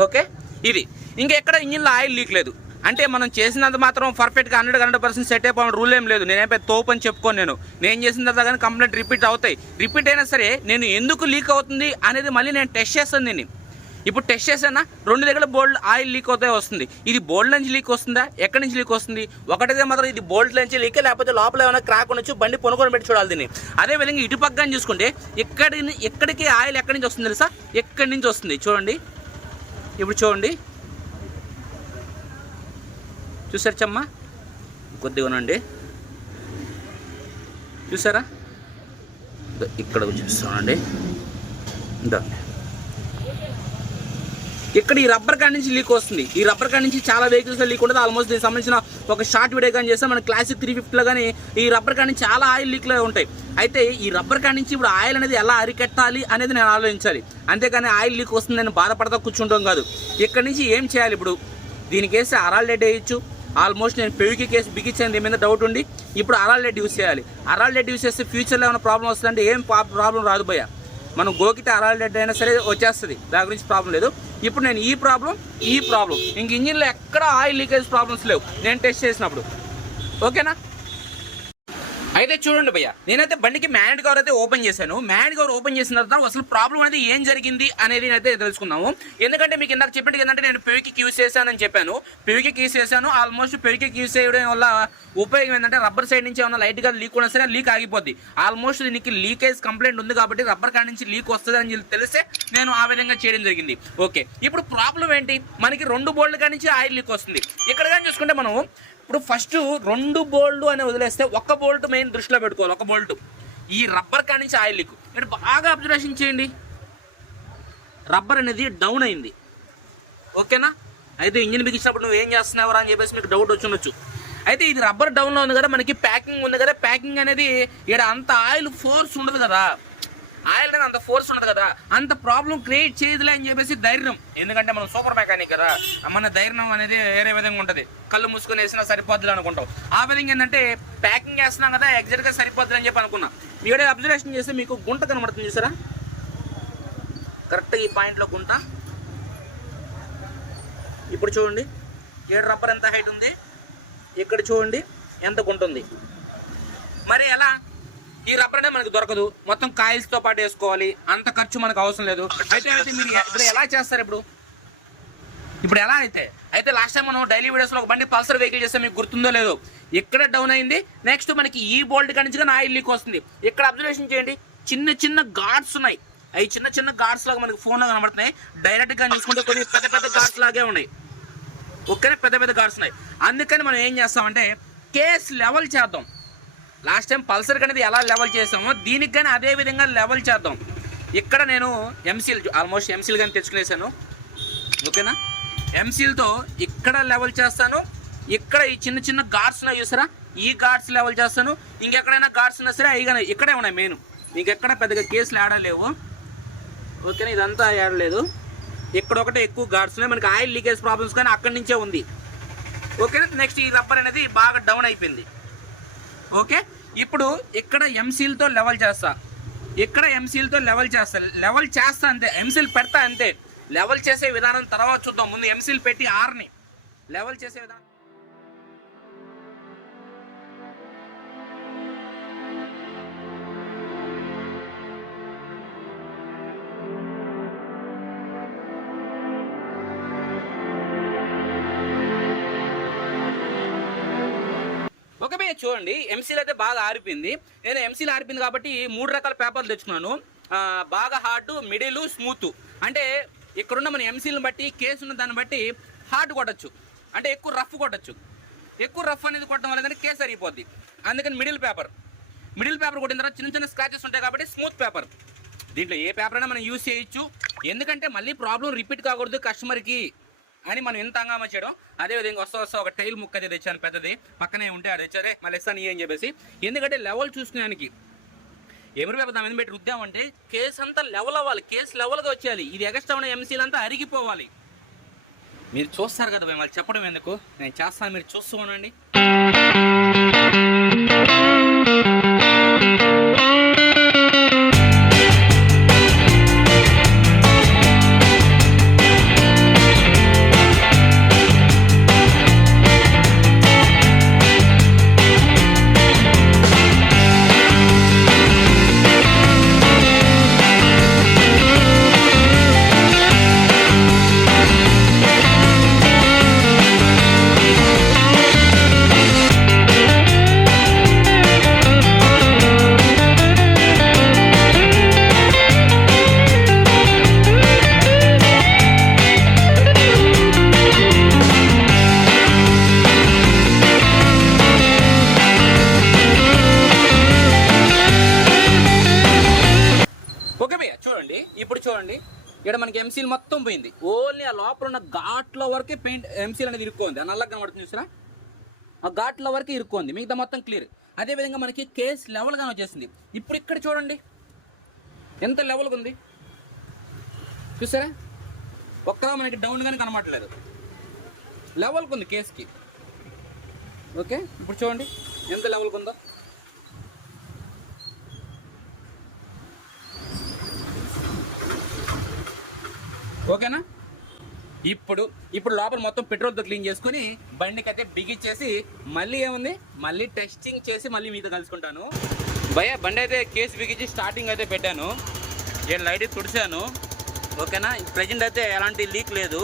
ఓకే. ఇది ఇంకెక్కడ ఇంజిన్లో ఆయిల్ లీక్ లేదు అంటే మనం చేసినంత మాత్రం పర్ఫెక్ట్గా 100% సెట్ అయిపోయిన రూల్ ఏం లేదు. నేనేం పెద్ద తోపు అని చెప్పుకోను. నేను చేసిన తర్వాత కానీ కంప్లైంట్ రిపీట్ అవుతాయి. రిపీట్ అయినా సరే నేను ఎందుకు లీక్ అవుతుంది అనేది మళ్ళీ నేను టెస్ట్ చేస్తాను. దీన్ని ఇప్పుడు టెస్ట్ చేసానా 2 దగ్గర బోల్డ్ ఆయిల్ లీక్ అవుతాయి వస్తుంది. ఇది బోల్డ్ నుంచి లీక్ వస్తుందా, ఎక్కడి నుంచి లీక్ వస్తుంది? ఒకటైతే మాత్రం ఇది బోల్డ్ నుంచి లీక్, లేకపోతే లోపల ఏమైనా క్రాక్ ఉండొచ్చు, బండి పొనుకొని పెట్టి చూడాలి దీన్ని. అదేవిధంగా ఇటు పక్కన చూసుకుంటే ఎక్కడికి ఆయిల్ ఎక్కడి నుంచి వస్తుంది తెలుసా? ఎక్కడి నుంచి వస్తుంది చూడండి. ఇప్పుడు చూడండి, చూసారు చమ్మా, కొద్దిగా ఉనండి, చూసారా? ఇక్కడ చూస్తానండి, ఇక్కడ ఈ రబ్బర్ కాడి నుంచి లీక్ వస్తుంది. ఈ రబ్బర్ కాడి నుంచి చాలా వెహికల్స్లో లీక్ ఉంటుంది. ఆల్మోస్ట్ దీనికి సంబంధించిన ఒక షార్ట్ వీడియో కానీ చేస్తే మన క్లాసిక్ 350లో కానీ ఈ రబ్బర్ కాడి నుంచి చాలా ఆయిల్ లీక్లో ఉంటాయి. అయితే ఈ రబ్బర్ కాడి నుంచి ఇప్పుడు ఆయిల్ అనేది ఎలా అరికట్టాలి అనేది నేను ఆలోచించాలి. అంతేకాని ఆయిల్ లీక్ వస్తుందని బాధపడతా కూర్చుంటాం కాదు. ఇక్కడ నుంచి ఏం చేయాలి? ఇప్పుడు దీనికి వేస్తే అరాల్ డెడ్ వేయచ్చు. ఆల్మోస్ట్ నేను పెవికి కేసు బిగించాను, దీని మీద డౌట్ ఉండి ఇప్పుడు అరాల్ డెడ్ యూస్ చేయాలి. అరాల్ డెడ్ యూస్ చేస్తే ఫ్యూచర్లో ఏమైనా ప్రాబ్లం వస్తుందంటే ఏం ప్రాబ్లం రాదు భయ్య. మనం గోకితే అరాల్ డెడ్ అయినా సరే వచ్చేస్తుంది, దాని గురించి ప్రాబ్లం లేదు. ఇప్పుడు నేను ఈ ప్రాబ్లం ఇంక ఇంజిన్లో ఎక్కడ ఆయిల్ లీకేజ్ ప్రాబ్లమ్స్ లేవు నేను టెస్ట్ చేసినప్పుడు. ఓకేనా? అయితే చూడండి భయ్య, నేనైతే బండికి మ్యాగ్నెట్ కవర్ అయితే ఓపెన్ చేశాను. మ్యాగ్నెట్ కవర్ ఓపెన్ చేసిన తర్వాత అసలు ప్రాబ్లం అనేది ఏం జరిగింది అనేది అయితే తెలుసుకుందాము. ఎందుకంటే మీకు ఇందాక చెప్పినట్టు ఏంటంటే నేను పెవికి యూస్ చేశానని చెప్పాను. పెవికి యూస్ చేశాను. ఆల్మోస్ట్ పెవికి యూస్ చేయడం వల్ల ఉపయోగం ఏంటంటే రబ్బర్ సైడ్ నుంచి ఏమైనా లైట్గా లీక్ ఉన్నా సరే లీక్ ఆగిపోద్ది. ఆల్మోస్ట్ దీనికి లీకేజ్ కంప్లైంట్ ఉంది కాబట్టి రబ్బర్ కాడి నుంచి లీక్ వస్తుంది అని తెలిస్తే నేను ఆ విధంగా చేయడం జరిగింది. ఓకే, ఇప్పుడు ప్రాబ్లం ఏంటి? మనకి 2 బోల్డ్ కాడి నుంచి ఆయిల్ లీక్ వస్తుంది. ఇక్కడ కానీ చూసుకుంటే మనం ఇప్పుడు ఫస్ట్ 2 బోల్డ్ అని వదిలేస్తే ఒక బోల్ట్ మెయిన్ దృష్టిలో పెట్టుకోవాలి. ఒక బోల్ట్ ఈ రబ్బర్ కాడి నుంచి ఆయిల్ లీక్. మీరు బాగా అబ్జర్వేషన్ చేయండి, రబ్బర్ అనేది డౌన్ అయింది. ఓకేనా? అయితే ఇంజిన్ బిగించినప్పుడు నువ్వు ఏం చేస్తున్నావురా అని చెప్పేసి మీకు డౌట్ వచ్చి. అయితే ఇది రబ్బర్ డౌన్లో ఉంది కదా, మనకి ప్యాకింగ్ ఉంది కదా, ప్యాకింగ్ అనేది ఇక్కడ అంత ఆయిల్ ఫోర్స్ ఉండదు కదా, ఆయిల్ అనేది అంత ఫోర్స్ ఉండదు కదా, అంత ప్రాబ్లం క్రియేట్ చేయదులే అని చెప్పేసి ధైర్యం. ఎందుకంటే మనం సూపర్ మెకానిక్ కదా, మన ధైర్యం అనేది వేరే విధంగా ఉంటుంది. కళ్ళు మూసుకొని వేసినా సరిపోద్దులు అనుకుంటాం. ఆ విధంగా ఏంటంటే ప్యాకింగ్ వేస్తున్నాం కదా, ఎగ్జాక్ట్గా సరిపోద్దులు అని చెప్పి అనుకున్నా. మీరే అబ్జర్వేషన్ చేస్తే మీకు గుంట కనబడుతుంది చూసారా? కరెక్ట్గా ఈ పాయింట్లో గుంట. ఇప్పుడు చూడండి, ఏడు రబ్బర్ ఎంత హైట్ ఉంది, ఇక్కడ చూడండి ఎంత గుంట ఉంది. మరి ఎలా? ఈ రబ్బర్ అనేది మనకు దొరకదు, మొత్తం కాయిల్స్తో పాటు వేసుకోవాలి, అంత ఖర్చు మనకు అవసరం లేదు. అయితే మీరు ఇప్పుడు ఎలా చేస్తారు? ఇప్పుడు ఎలా అయితే లాస్ట్ టైం మనం డైలీ వీడియోస్లో ఒక బండి పల్సర్ వెహికల్ చేస్తే మీకు గుర్తుందో లేదో, ఇక్కడ డౌన్ అయింది. నెక్స్ట్ మనకి ఈ బోల్ట్ కాడి నుంచి కానీ ఆయిల్ లీక్ వస్తుంది. ఇక్కడ అబ్జర్వేషన్ చేయండి, చిన్న చిన్న గార్డ్స్ ఉన్నాయి. అవి చిన్న చిన్న గార్డ్స్ లాగా మనకి ఫోన్లో కనబడుతున్నాయి. డైరెక్ట్గా చూసుకుంటే కొన్ని పెద్ద పెద్ద గార్డ్స్ లాగే ఉన్నాయి. ఒక్కరే పెద్ద పెద్ద గార్డ్స్ ఉన్నాయి. అందుకని మనం ఏం చేస్తామంటే కేస్ లెవెల్ చేద్దాం. లాస్ట్ టైం పల్సర్ అనేది ఎలా లెవెల్ చేస్తామో దీనికి కానీ అదే విధంగా లెవెల్ చేద్దాం. ఇక్కడ నేను ఆల్మోస్ట్ ఎంసీల్ కానీ తెచ్చుకునేసాను. ఓకేనా? ఎంసీల్తో ఇక్కడ లెవెల్ చేస్తాను. ఇక్కడ ఈ చిన్న చిన్న గార్డ్స్ ఉన్నాయి చూసారా, ఈ గార్డ్స్ లెవెల్ చేస్తాను. ఇంకెక్కడైనా గార్డ్స్ ఉన్నా సరే అవి ఇక్కడే ఉన్నాయి. మెయిన్ మీకు ఎక్కడ పెద్దగా కేసులు ఆడలేవు. ఓకేనా? ఇదంతా ఆడలేదు. ఇక్కడ ఒకటే ఎక్కువ గార్డ్స్ ఉన్నాయి. మనకి ఆయిల్ లీకేజ్ ప్రాబ్లమ్స్ కానీ అక్కడి నుంచే ఉంది. ఓకేనా? నెక్స్ట్ ఈ రబ్బర్ అనేది బాగా డౌన్ అయిపోయింది. ఓకే, ఇప్పుడు ఇక్కడ ఎంసీల్తో లెవెల్ చేస్తా. ఇక్కడ ఎంసీల్తో లెవెల్ చేస్తా అంతే. ఎంసీల్ పెడతా అంతే. లెవెల్ చేసే విధానం తర్వాత చూద్దాం. ముందు ఎంసీల్ పెట్టి ఆర్ని లెవెల్ చేసే విధానం. ఓకే భయ్య చూడండి, ఎంసీలు అయితే బాగా ఆరిపోయింది. నేను ఎంసీలు ఆరిపోయింది కాబట్టి 3 రకాల పేపర్లు తెచ్చుకున్నాను. బాగా హార్డ్, మిడిల్, స్మూత్. అంటే ఇక్కడున్న మన ఎంసీలను బట్టి, కేసు ఉన్న దాన్ని బట్టి హార్డ్ కొట్టచ్చు, అంటే ఎక్కువ రఫ్ కొట్టచ్చు. ఎక్కువ రఫ్ అనేది కొట్టడం వల్ల కానీ కేసు అరిగిపోద్ది. అందుకని మిడిల్ పేపర్ కొట్టిన తర్వాత చిన్న చిన్న స్క్రాచెస్ ఉంటాయి కాబట్టి స్మూత్ పేపర్. దీంట్లో ఏ పేపర్ అయినా మనం యూజ్ చేయొచ్చు. ఎందుకంటే మళ్ళీ ప్రాబ్లం రిపీట్ కాకూడదు కస్టమర్కి అని మనం ఎంత హంగామా చేయడం. అదేవిధంగా వస్తా ఒక టైల్ ముక్క అయితే తెచ్చాను పెద్దది, పక్కనే ఉంటే అది తెచ్చారే మళ్ళీ ఇస్తాను అని చెప్పేసి. ఎందుకంటే లెవెల్ చూసుకునేదానికి ఎమరు పేపర్ దాని మీద పెట్టి రుద్దామంటే కేసు అంతా లెవెల్ అవ్వాలి, కేసు లెవెల్గా వచ్చేయాలి. ఇది ఎక్స్ట్రా ఉన్న ఎంసీలు అంతా అరిగిపోవాలి. మీరు చూస్తారు కదా వాళ్ళు చెప్పడం ఎందుకు, నేను చేస్తాను, మీరు చూస్తూ ఉండండి. ఇప్పుడు చూడండి, ఇక్కడ మనకి ఎంసీలు మొత్తం పోయింది. ఓన్లీ ఆ లోపల ఉన్న ఘాట్ల వరకే పెయింట్ ఎంసీలు అనేది ఇరుక్కోంది. ఆ నల్లగా కనబడుతుంది చూసారా, ఆ ఘాట్ల వరకే ఇరుక్కోంది, మిగతా మొత్తం క్లియర్. అదేవిధంగా మనకి కేస్ లెవెల్గానే వచ్చేసింది. ఇప్పుడు ఇక్కడ చూడండి ఎంత లెవెల్గా ఉంది చూసారా, ఒక్కలా మనకి డౌన్గానే కనబడట్లేదు, లెవెల్కి ఉంది కేస్కి. ఓకే, ఇప్పుడు చూడండి ఎంత లెవెల్కి ఉందో. ఓకేనా, ఇప్పుడు లోపల మొత్తం పెట్రోల్తో క్లీన్ చేసుకుని బండికి అయితే బిగిచ్చేసి మళ్ళీ ఏముంది మళ్ళీ టెస్టింగ్ చేసి మళ్ళీ మీతో కలుసుకుంటాను. భయ్య బండి అయితే కేసు బిగించి స్టార్టింగ్ అయితే పెట్టాను, నేను లైట్ తుడిచాను. ఓకేనా, ప్రజెంట్ అయితే ఎలాంటి లీక్ లేదు,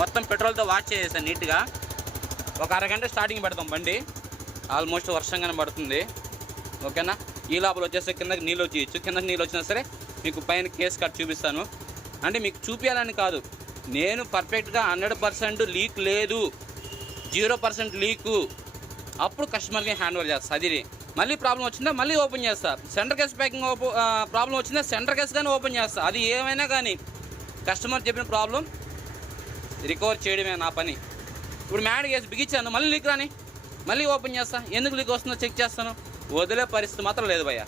మొత్తం పెట్రోల్తో వాష్ చేసేసాను నీట్గా. ఒక అరగంట స్టార్టింగ్ పెడతాం బండి, ఆల్మోస్ట్ వర్షంగానే పడుతుంది. ఓకేనా, ఈ లోపల వచ్చేస్తే కిందకి నీళ్ళు వచ్చేయచ్చు, కిందకి నీళ్ళు వచ్చినా సరే మీకు పైన కేసు కట్ చూపిస్తాను. అంటే మీకు చూపించాలని కాదు, నేను పర్ఫెక్ట్గా 100% లీక్ లేదు, 0% లీకు, అప్పుడు కస్టమర్కి హ్యాండ్ ఓవర్ చేస్తా. అది మళ్ళీ ప్రాబ్లం వచ్చిందా మళ్ళీ ఓపెన్ చేస్తా, సెంటర్ కేస్ ప్యాకింగ్ ప్రాబ్లం వచ్చిందా సెంటర్ కేస్ కానీ ఓపెన్ చేస్తా. అది ఏమైనా కానీ కస్టమర్ చెప్పిన ప్రాబ్లం రికవర్ చేయడమే నా పని. ఇప్పుడు మ్యాడ్ కేసు బిగించాను, మళ్ళీ లీక్ రాని మళ్ళీ ఓపెన్ చేస్తా, ఎందుకు లీక్ వస్తుందో చెక్ చేస్తాను. వదిలే పరిస్థితి మాత్రం లేదు భయ్య.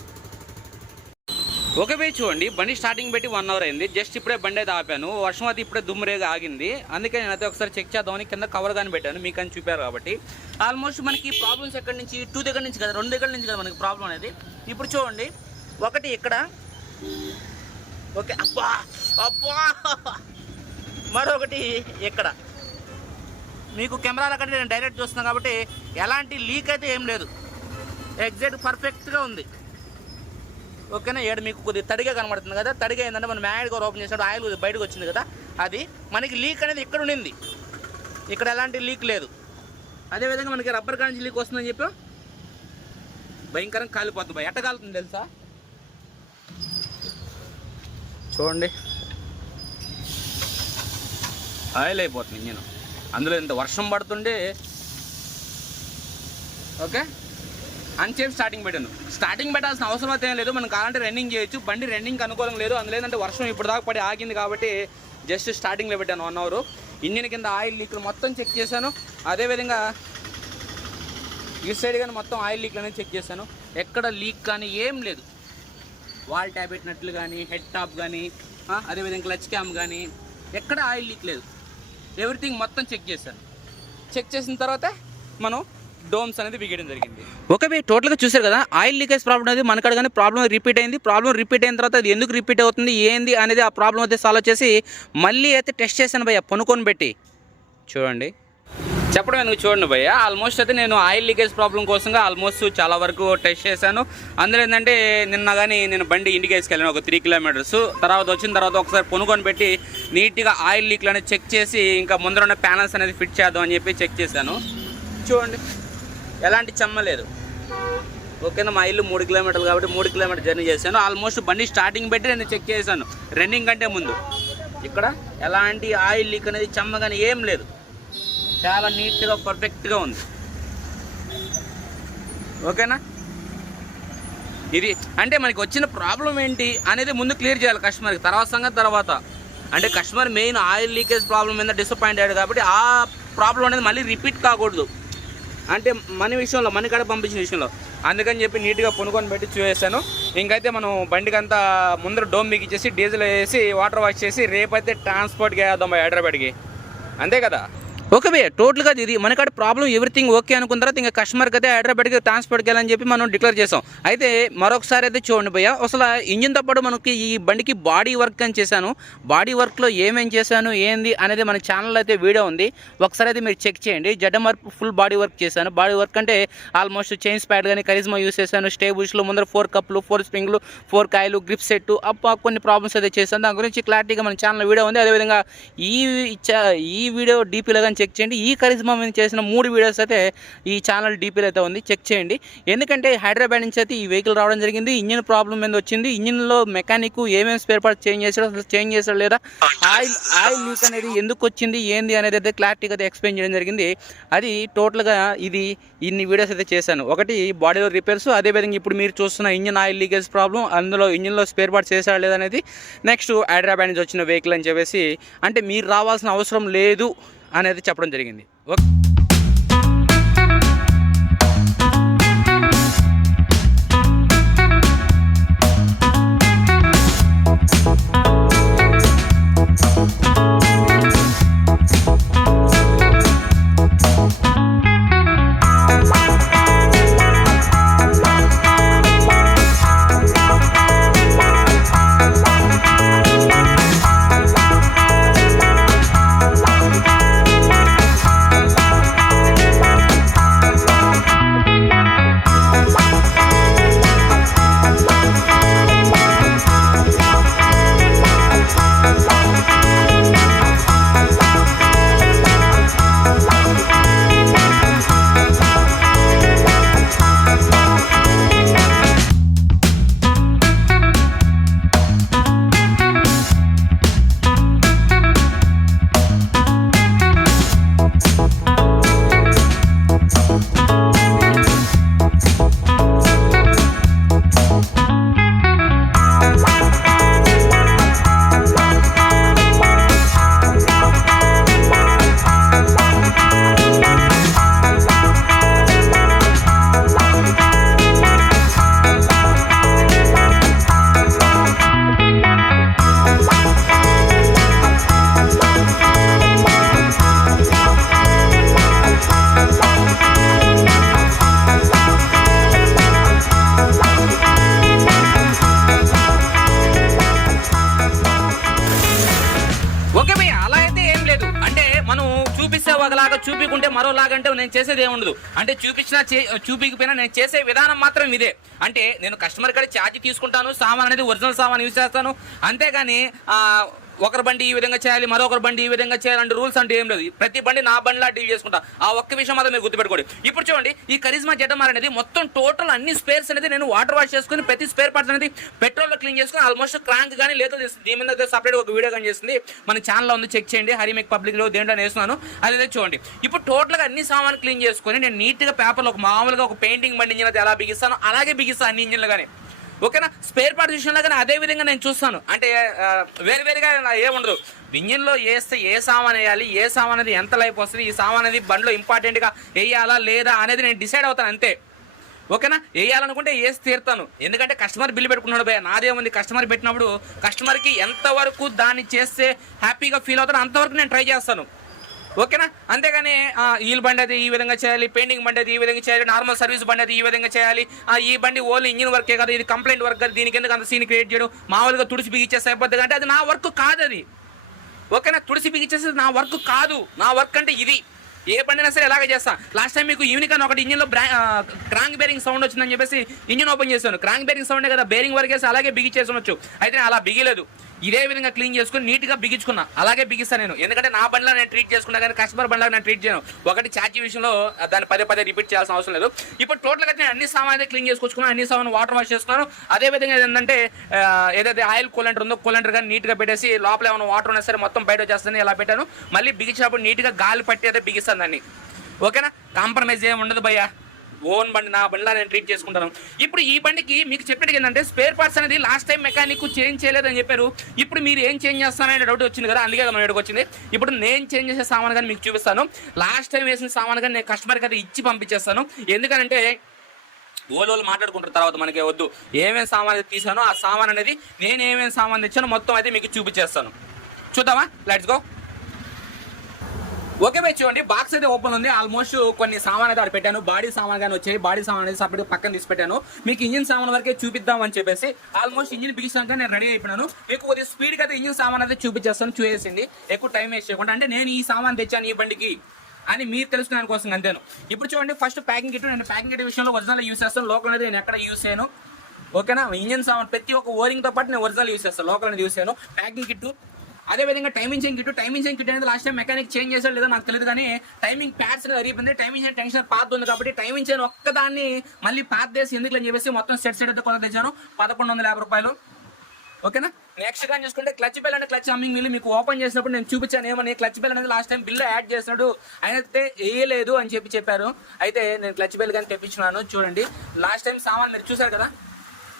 ఓకే భయ్ చూడండి, బండి స్టార్టింగ్ పెట్టి 1 అవర్ అయింది. జస్ట్ ఇప్పుడే బండి అయితే ఆపాను, వర్షం అయితే ఇప్పుడే దుమ్మురేగా ఆగింది. అందుకే నేనైతే ఒకసారి చెక్ చేద్దామని కింద కవర్ కానీ పెట్టాను, మీకు అని చూపారు కాబట్టి. ఆల్మోస్ట్ మనకి ప్రాబ్లమ్స్ ఎక్కడి నుంచి 2 దగ్గర నుంచి కదా, 2 దగ్గర నుంచి కదా మనకి ప్రాబ్లం అనేది. ఇప్పుడు చూడండి, ఒకటి ఇక్కడ, ఓకే అబ్బా అబ్బా, మరొకటి ఇక్కడ. మీకు కెమెరాల కంటే నేను డైరెక్ట్ చూస్తున్నాను కాబట్టి ఎలాంటి లీక్ అయితే ఏం లేదు, ఎగ్జాక్ట్ పర్ఫెక్ట్గా ఉంది. ఓకేనా, ఏడు మీకు కొద్దిగా తడిగా కనబడుతుంది కదా, తడిగా ఏంటంటే మనం మ్యాగ్నెట్ కవర్ ఓపెన్ చేసినప్పుడు ఆయిల్ బయటకు వచ్చింది కదా, అది మనకి లీక్ అనేది ఇక్కడ ఉండింది, ఇక్కడ ఎలాంటి లీక్ లేదు. అదేవిధంగా మనకి రబ్బర్ కాంచి లీక్ వస్తుందని చెప్పి భయంకరంగా కాలిపోతుంది భయ. ఎట్ట కాలుతుంది తెలుసా, చూడండి ఆయిల్ అయిపోతుంది ఇంజిన్. అందులో ఇంత వర్షం పడుతుండే ఓకే అని చెప్పి స్టార్టింగ్ పెట్టాను. స్టార్టింగ్ పెట్టాల్సిన అవసరం అయితే ఏం లేదు, మనం కావాలంటే రన్నింగ్ చేయొచ్చు. బండి రన్నింగ్కి అనుకూలం లేదు, అందులో ఏంటంటే వర్షం ఇప్పుడు దాకా పడి ఆగింది కాబట్టి జస్ట్ స్టార్టింగ్లో పెట్టాను 1 అవర్. ఇంజిన్ కింద ఆయిల్ లీక్లు మొత్తం చెక్ చేశాను. అదేవిధంగా ఈ సైడ్ కానీ మొత్తం ఆయిల్ లీక్లు అనేది చెక్ చేశాను, ఎక్కడ లీక్ కానీ ఏం లేదు. వాల్ ట్యాబ్ పెట్టినట్లు కానీ, హెడ్ టాప్ కానీ, అదేవిధంగా క్లచ్ క్యామ్ కానీ ఎక్కడ ఆయిల్ లీక్ లేదు. ఎవ్రీథింగ్ మొత్తం చెక్ చేశాను. చెక్ చేసిన తర్వాత మనం డోమ్స్ అనేది బిగడం జరిగింది. ఓకే బై, టోటల్గా చూసారు కదా, ఆయిల్ లీకేజ్ ప్రాబ్లం అనేది మనకాడ కానీ ప్రాబ్లం రిపీట్ అయింది. ప్రాబ్లం రిపీట్ అయిన తర్వాత అది ఎందుకు రిపీట్ అవుతుంది ఏంది అనేది ఆ ప్రాబ్లం అయితే సాల్వ్ చేసి మళ్ళీ అయితే టెస్ట్ చేశాను భయ్య, పనుకొని పెట్టి. చూడండి చెప్పడం ఎందుకు చూడండి భయ్య, ఆల్మోస్ట్ అయితే నేను ఆయిల్ లీకేజ్ ప్రాబ్లం కోసంగా ఆల్మోస్ట్ చాలా వరకు టెస్ట్ చేశాను. అందులో ఏంటంటే నిన్న కానీ నేను బండి ఇంటికి వేసుకెళ్ళాను ఒక 3 కిలోమీటర్స్. తర్వాత వచ్చిన తర్వాత ఒకసారి పొనుకొని పెట్టి నీట్గా ఆయిల్ లీక్లు అనేది చెక్ చేసి ఇంకా ముందర ఉన్న ప్యానల్స్ అనేది ఫిట్ చేద్దాం అని చెప్పి చెక్ చేశాను. చూడండి ఎలాంటి చెమ్మ లేదు. ఓకేనా, మా ఇల్లు 3 కిలోమీటర్లు కాబట్టి 3 కిలోమీటర్ జర్నీ చేశాను. ఆల్మోస్ట్ బండి స్టార్టింగ్ పెట్టి నేను చెక్ చేశాను రన్నింగ్ కంటే ముందు. ఇక్కడ ఎలాంటి ఆయిల్ లీక్ అనేది చెమ్మ కానీ ఏం లేదు, చాలా నీట్గా పర్ఫెక్ట్గా ఉంది. ఓకేనా, ఇది అంటే మనకి వచ్చిన ప్రాబ్లం ఏంటి అనేది ముందు క్లియర్ చేయాలి కస్టమర్కి, తర్వాత సంగతి తర్వాత. అంటే customer main oil leakage problem మీద డిసప్పాయింట్ అయ్యాడు కాబట్టి ఆ ప్రాబ్లం అనేది మళ్ళీ రిపీట్ కాకూడదు. అంటే మన విషయంలో, మన కాడ పంపించిన విషయంలో, అందుకని చెప్పి నీట్గా పొనుకొని పెట్టి చూసేసాను. ఇంకైతే మనం బండికి అంతా ముందర డోమ్ బిగించేసి డీజిల్ వేసి వాటర్ వాష్ చేసి రేపైతే ట్రాన్స్పోర్ట్కి వేద్దాం హైదరాబాద్కి, అంతే కదా. ఓకే భయ్య, టోటల్గా ఇది మనకాడ ప్రాబ్లం ఎవ్రీథింగ్ ఓకే అనుకున్న తర్వాత ఇంకా కస్టమర్కి అయితే హైదరాబాద్కి ట్రాన్స్పోర్ట్కి వెళ్ళని చెప్పి మనం డిక్లేర్ చేసాం. అయితే మరొకసారి అయితే చూడండి భయ్య, అసలు ఇంజిన్తో పాటు మనకి ఈ బండికి బాడీ వర్క్ అని చేశాను. బాడీ వర్క్లో ఏమేం చేశాను ఏంది అనేది మన ఛానల్లో అయితే వీడియో ఉంది, ఒకసారి అయితే మీరు చెక్ చేయండి. ZMR ఫుల్ బాడీ వర్క్ చేశాను. బాడీ వర్క్ అంటే ఆల్మోస్ట్ చైన్స్ ప్యాడ్ కానీ కరిజ్మా యూస్ చేశాను, స్టేబుల్స్లో ముందర 4 కప్పులు, 4 స్ప్రింగ్లు, 4 కాయలు, గ్రిప్ సెట్ కొన్ని ప్రాబ్లమ్స్ అయితే చేశాను. దాని గురించి క్లారిటీగా మన ఛానల్లో వీడియో ఉంది. అదేవిధంగా ఈ వీడియో డీపీలో కానీ చెక్ చేయండి. ఈ కరిజ్మా మీద చేసిన 3 వీడియోస్ అయితే ఈ ఛానల్ డీపీలో అయితే ఉంది, చెక్ చేయండి. ఎందుకంటే హైదరాబాద్ నుంచి అయితే ఈ వెహికల్ రావడం జరిగింది. ఇంజిన్ ప్రాబ్లం మీద వచ్చింది. ఇంజిన్లో మెకానిక్ ఏమేమి స్పేర్ పార్ట్స్ చేంజ్ చేశాడో, అసలు చేంజ్ చేశాడు లేదా, ఆయిల్ లీక్ అనేది ఎందుకు వచ్చింది ఏంది అనేది అయితే క్లారిటీగా అయితే ఎక్స్ప్లెయిన్ చేయడం జరిగింది. అది టోటల్గా ఇన్ని వీడియోస్ అయితే చేశాను. ఒకటి బాడీలో రిపేర్స్, అదేవిధంగా ఇప్పుడు మీరు చూస్తున్న ఇంజిన్ ఆయిల్ లీకేజ్ ప్రాబ్లం, అందులో ఇంజిన్లో స్పేర్ పార్ట్స్ చేశాడు లేదనేది, నెక్స్ట్ హైదరాబాద్ నుంచి వచ్చిన వెహికల్ అని చెప్పేసి, అంటే మీరు రావాల్సిన అవసరం లేదు అనేది చెప్పడం జరిగింది. ఓకే, ఒకలాగా చూపికుంటే మరోలాగంటే నేను చేసేది ఏముండదు. అంటే చూపించినా చూపించకపోయినా నేను చేసే విధానం మాత్రం ఇదే. అంటే నేను కస్టమర్ కాడ ఛార్జ్ తీసుకుంటాను, సామాన్ అనేది ఒరిజినల్ సామాన్ యూజ్ చేస్తాను, అంతేగాని ఒకరి బండి ఈ విధంగా చేయాలి, మరొకరి బండి ఈ విధంగా చేయాలంటే రూల్స్ అంటే ఏం లేదు. ప్రతి బండి నా బండిలా డీల్ చేసుకుంటా. ఆ ఒక్క విషయం మాత్రం మీరు గుర్తుపెట్టుకోండి. ఇప్పుడు చూడండి, ఈ కరిజ్మా ZMR అనేది మొత్తం టోటల్ అన్ని స్పేర్స్ అనేది నేను వాటర్ వాష్ చేసుకుని ప్రతి స్పేర్ పార్ట్స్ అనేది పెట్రోల్లో క్లీన్ చేసుకుని ఆల్మోస్ట్ క్రాంక్ కానీ లేదో దీని మీద సపరేట్ ఒక వీడియో కానీ చేస్తుంది, మన ఛానల్లో ఉంది, చెక్ చేయండి. హరిమేక్ పబ్లిక్లో దేంట్లో వేస్తున్నాను, అదే చూడండి. ఇప్పుడు టోటల్గా అన్ని సామాన్లు క్లీన్ చేసుకొని నేను నీట్గా పేపర్లో ఒక మామూలుగా ఒక పెయింటింగ్ బండి ఇంజిన్ అయితే ఎలా బిగిస్తాను అలాగే బిగిస్తాను అన్ని ఇంజిన్లు కానీ. ఓకేనా, స్పేర్ పార్ట్ విషయంలో కానీ అదే విధంగా నేను చూస్తాను. అంటే వేరుగా ఏముండదు. ఇంజిన్లో వేస్తే ఏ సామాన్ వేయాలి, ఏ సామాన్ అనేది ఎంత లైఫ్ వస్తుంది, ఈ సామాన్ అనేది బండిలో ఇంపార్టెంట్గా వేయాలా లేదా అనేది నేను డిసైడ్ అవుతాను అంతే. ఓకేనా, వేయాలనుకుంటే వేసి తీరుతాను. ఎందుకంటే కస్టమర్ బిల్లు పెట్టుకున్నాడు భయ, నాదేముంది. కస్టమర్ పెట్టినప్పుడు కస్టమర్కి ఎంతవరకు దాన్ని చేస్తే హ్యాపీగా ఫీల్ అవుతాడో అంతవరకు నేను ట్రై చేస్తాను. ఓకేనా, అంతేగాని వీల్ బండి అది ఈ విధంగా చేయాలి, పెయింటింగ్ బండి అది ఈ విధంగా చేయాలి, నార్మల్ సర్వీస్ బండి అది ఈ విధంగా చేయాలి, ఈ బండి ఓన్లీ ఇంజిన్ వర్కే కదా, ఇది కంప్లైంట్ వర్క్ కదా, దీనికి ఎందుకు అంత సీన్ క్రియేట్ చేయడం, మామూలుగా తుడిసి బిగిచ్చేస్తే అయిపోద్ది అంటే అది నా వర్క్ కాదు అది. ఓకేనా, తుడిసి బిగిచ్చేస్తే నా వర్క్ కాదు. నా వర్క్ అంటే ఇది. ఏ బండినా సరే ఎలాగ చేస్తా. లాస్ట్ టైం మీకు యూనికాన్ ఒకటి ఇంజిన్లో క్రాంక్ బేరింగ్ సౌండ్ వచ్చిందని చెప్పేసి ఇంజిన్ ఓపెన్ చేశాను. క్రాంక్ బేరింగ్ సౌండే కదా, బేరింగ్ వర్క్ వేసి అలాగే బిగిచ్చేసి ఉండొచ్చు. అయితే అలా బిగిలేదు. ఇదే విధంగా క్లీన్ చేసుకుని నీట్గా బిగించుకున్నా. అలాగే బిగిస్తాను నేను, ఎందుకంటే నా బండిలో నేను ట్రీట్ చేసుకున్నా కానీ కస్టమర్ బండిలో నేను ట్రీట్ చేయను. ఒకటి ఛార్జీ విషయంలో దాన్ని పదే రిపీట్ చేయాల్సిన అవసరం లేదు. ఇప్పుడు టోటల్గా నేను అన్ని సామాన్ అయితే క్లీన్ చేసుకొచ్చుకున్నాను, అన్ని సామాన్ వాటర్ వాష్ చేసుకున్నాను. అదే విధంగా ఏంటంటే ఏదైతే ఆయిల్ కూలెంటర్ ఉందో కూలెంటర్ కానీ నీట్గా పెట్టేసి లోపల ఏమైనా వాటర్ ఉన్నా సరే మొత్తం బయట వచ్చేస్తాను. ఇలా పెట్టాను. మళ్ళీ బిగించినప్పుడు నీట్గా గాలి పట్టి అయితే బిగిస్తాను దాన్ని. ఓకేనా, కాంప్రమైజ్ ఏమి ఉండదు భయ్యా. ఓన్ బండి, నా బండిలా నేను ట్రీట్ చేసుకుంటాను. ఇప్పుడు ఈ బండికి మీకు చెప్పినట్టు ఏంటంటే స్పేర్ పార్ట్స్ అనేది లాస్ట్ టైం మెకానిక్ చేంజ్ చేయలేదని చెప్పారు. ఇప్పుడు మీరు ఏం చేంజ్ చేస్తారనే డౌట్ వచ్చింది కదా, అందుకే మన ఇక్కడికి వచ్చింది. ఇప్పుడు నేను చేంజ్ చేసే సామాన్ కానీ మీకు చూపిస్తాను. లాస్ట్ టైం వేసిన సామాన్ కానీ నేను కస్టమర్కి అయితే ఇచ్చి పంపించేస్తాను. ఎందుకంటే ఓలోళ్ళు మాట్లాడుకుంటారు తర్వాత, మనకే వద్దు. ఏమేమి సామాన్ అయితే తీసానో ఆ సామాన్ అనేది నేను ఏమేమి సామాన్ తెచ్చానో మొత్తం అయితే మీకు చూపించేస్తాను. చూద్దామా, లెట్స్ గో. ఓకే బై, చూడండి బాక్స్ అయితే ఓపెన్ ఉంది. ఆల్మోస్ట్ కొన్ని సామాన్ అయితే అక్కడ పెట్టాను. బాడీ సామాన్ కానీ వచ్చాయి. బాడీ సామాన్ అనేది సపరేట్ పక్కన తీసి పెట్టాను. మీకు ఇంజిన్ సామాన్ వరకే చూపిద్దాం అని చెప్పేసి ఆల్మోస్ట్ ఇంజిన్ బిగిసాక నేను రెడీ అయిపోయాను. మీకు కొద్దిగా స్పీడ్గా అయితే ఇంజిన్ సామాన్ అయితే చూపించేస్తాను. చూసేసింది, ఎక్కువ టైం వేస్ట్ చేయకుండా. అంటే నేను ఈ సామాన్ తెచ్చాను ఈ బండికి అని మీరు తెలుసుకునే కోసం అంతేను. ఇప్పుడు చూడండి, ఫస్ట్ ప్యాకింగ్ కిట్. నేను ప్యాకింగ్ కిట్ విషయంలో ఒరిజినల్ యూస్ చేస్తాను, లోకల్ అనేది నేను ఎక్కడ యూస్ చేయను. ఓకేనా, ఇంజిన్ సామాన్ ప్రతి ఒక్క ఓరింగ్తో పాటు నేను ఒరిజినల్ యూస్ చేస్తాను, లోకల్ అనేది యూస్ చేయను. ప్యాకింగ్ కిట్, అదేవిధంగా timing chain kit. Timing chain kit అనేది లాస్ట్ టైం మెకానిక్ చేంజ్ చేశాడు లేదో నాకు తెలియదు, కానీ టైమింగ్ ప్యాడ్స్ అరిగిపోయింది. టైమింగ్ చైన్ టెన్షన్ పాత్ ఉంది కాబట్టి టైమింగ్ చైన్ ఒక్కదాన్ని మళ్ళీ పాత్ చేసి ఎందుకు అని చెప్పేసి మొత్తం సెట్ అయితే కొత్త తెచ్చాను. 1150 రూపాయలు. ఓకేనా, నెక్స్ట్ కానీ చూసుకుంటే క్లచ్ బెల్ అంటే క్లచ్ హమ్మింగ్ వీల్ మీకు ఓపెన్ చేసినప్పుడు నేను చూపించాను ఏమని. క్లచ్ బెల్ అనేది లాస్ట్ టైం బిల్లు యాడ్ చేసినాడు, అయితే వేయలేదు అని చెప్పారు. అయితే నేను క్లచ్ బెల్ కానీ తెప్పించున్నాను. చూడండి, లాస్ట్ టైం సామాన్ మీరు చూసారు కదా,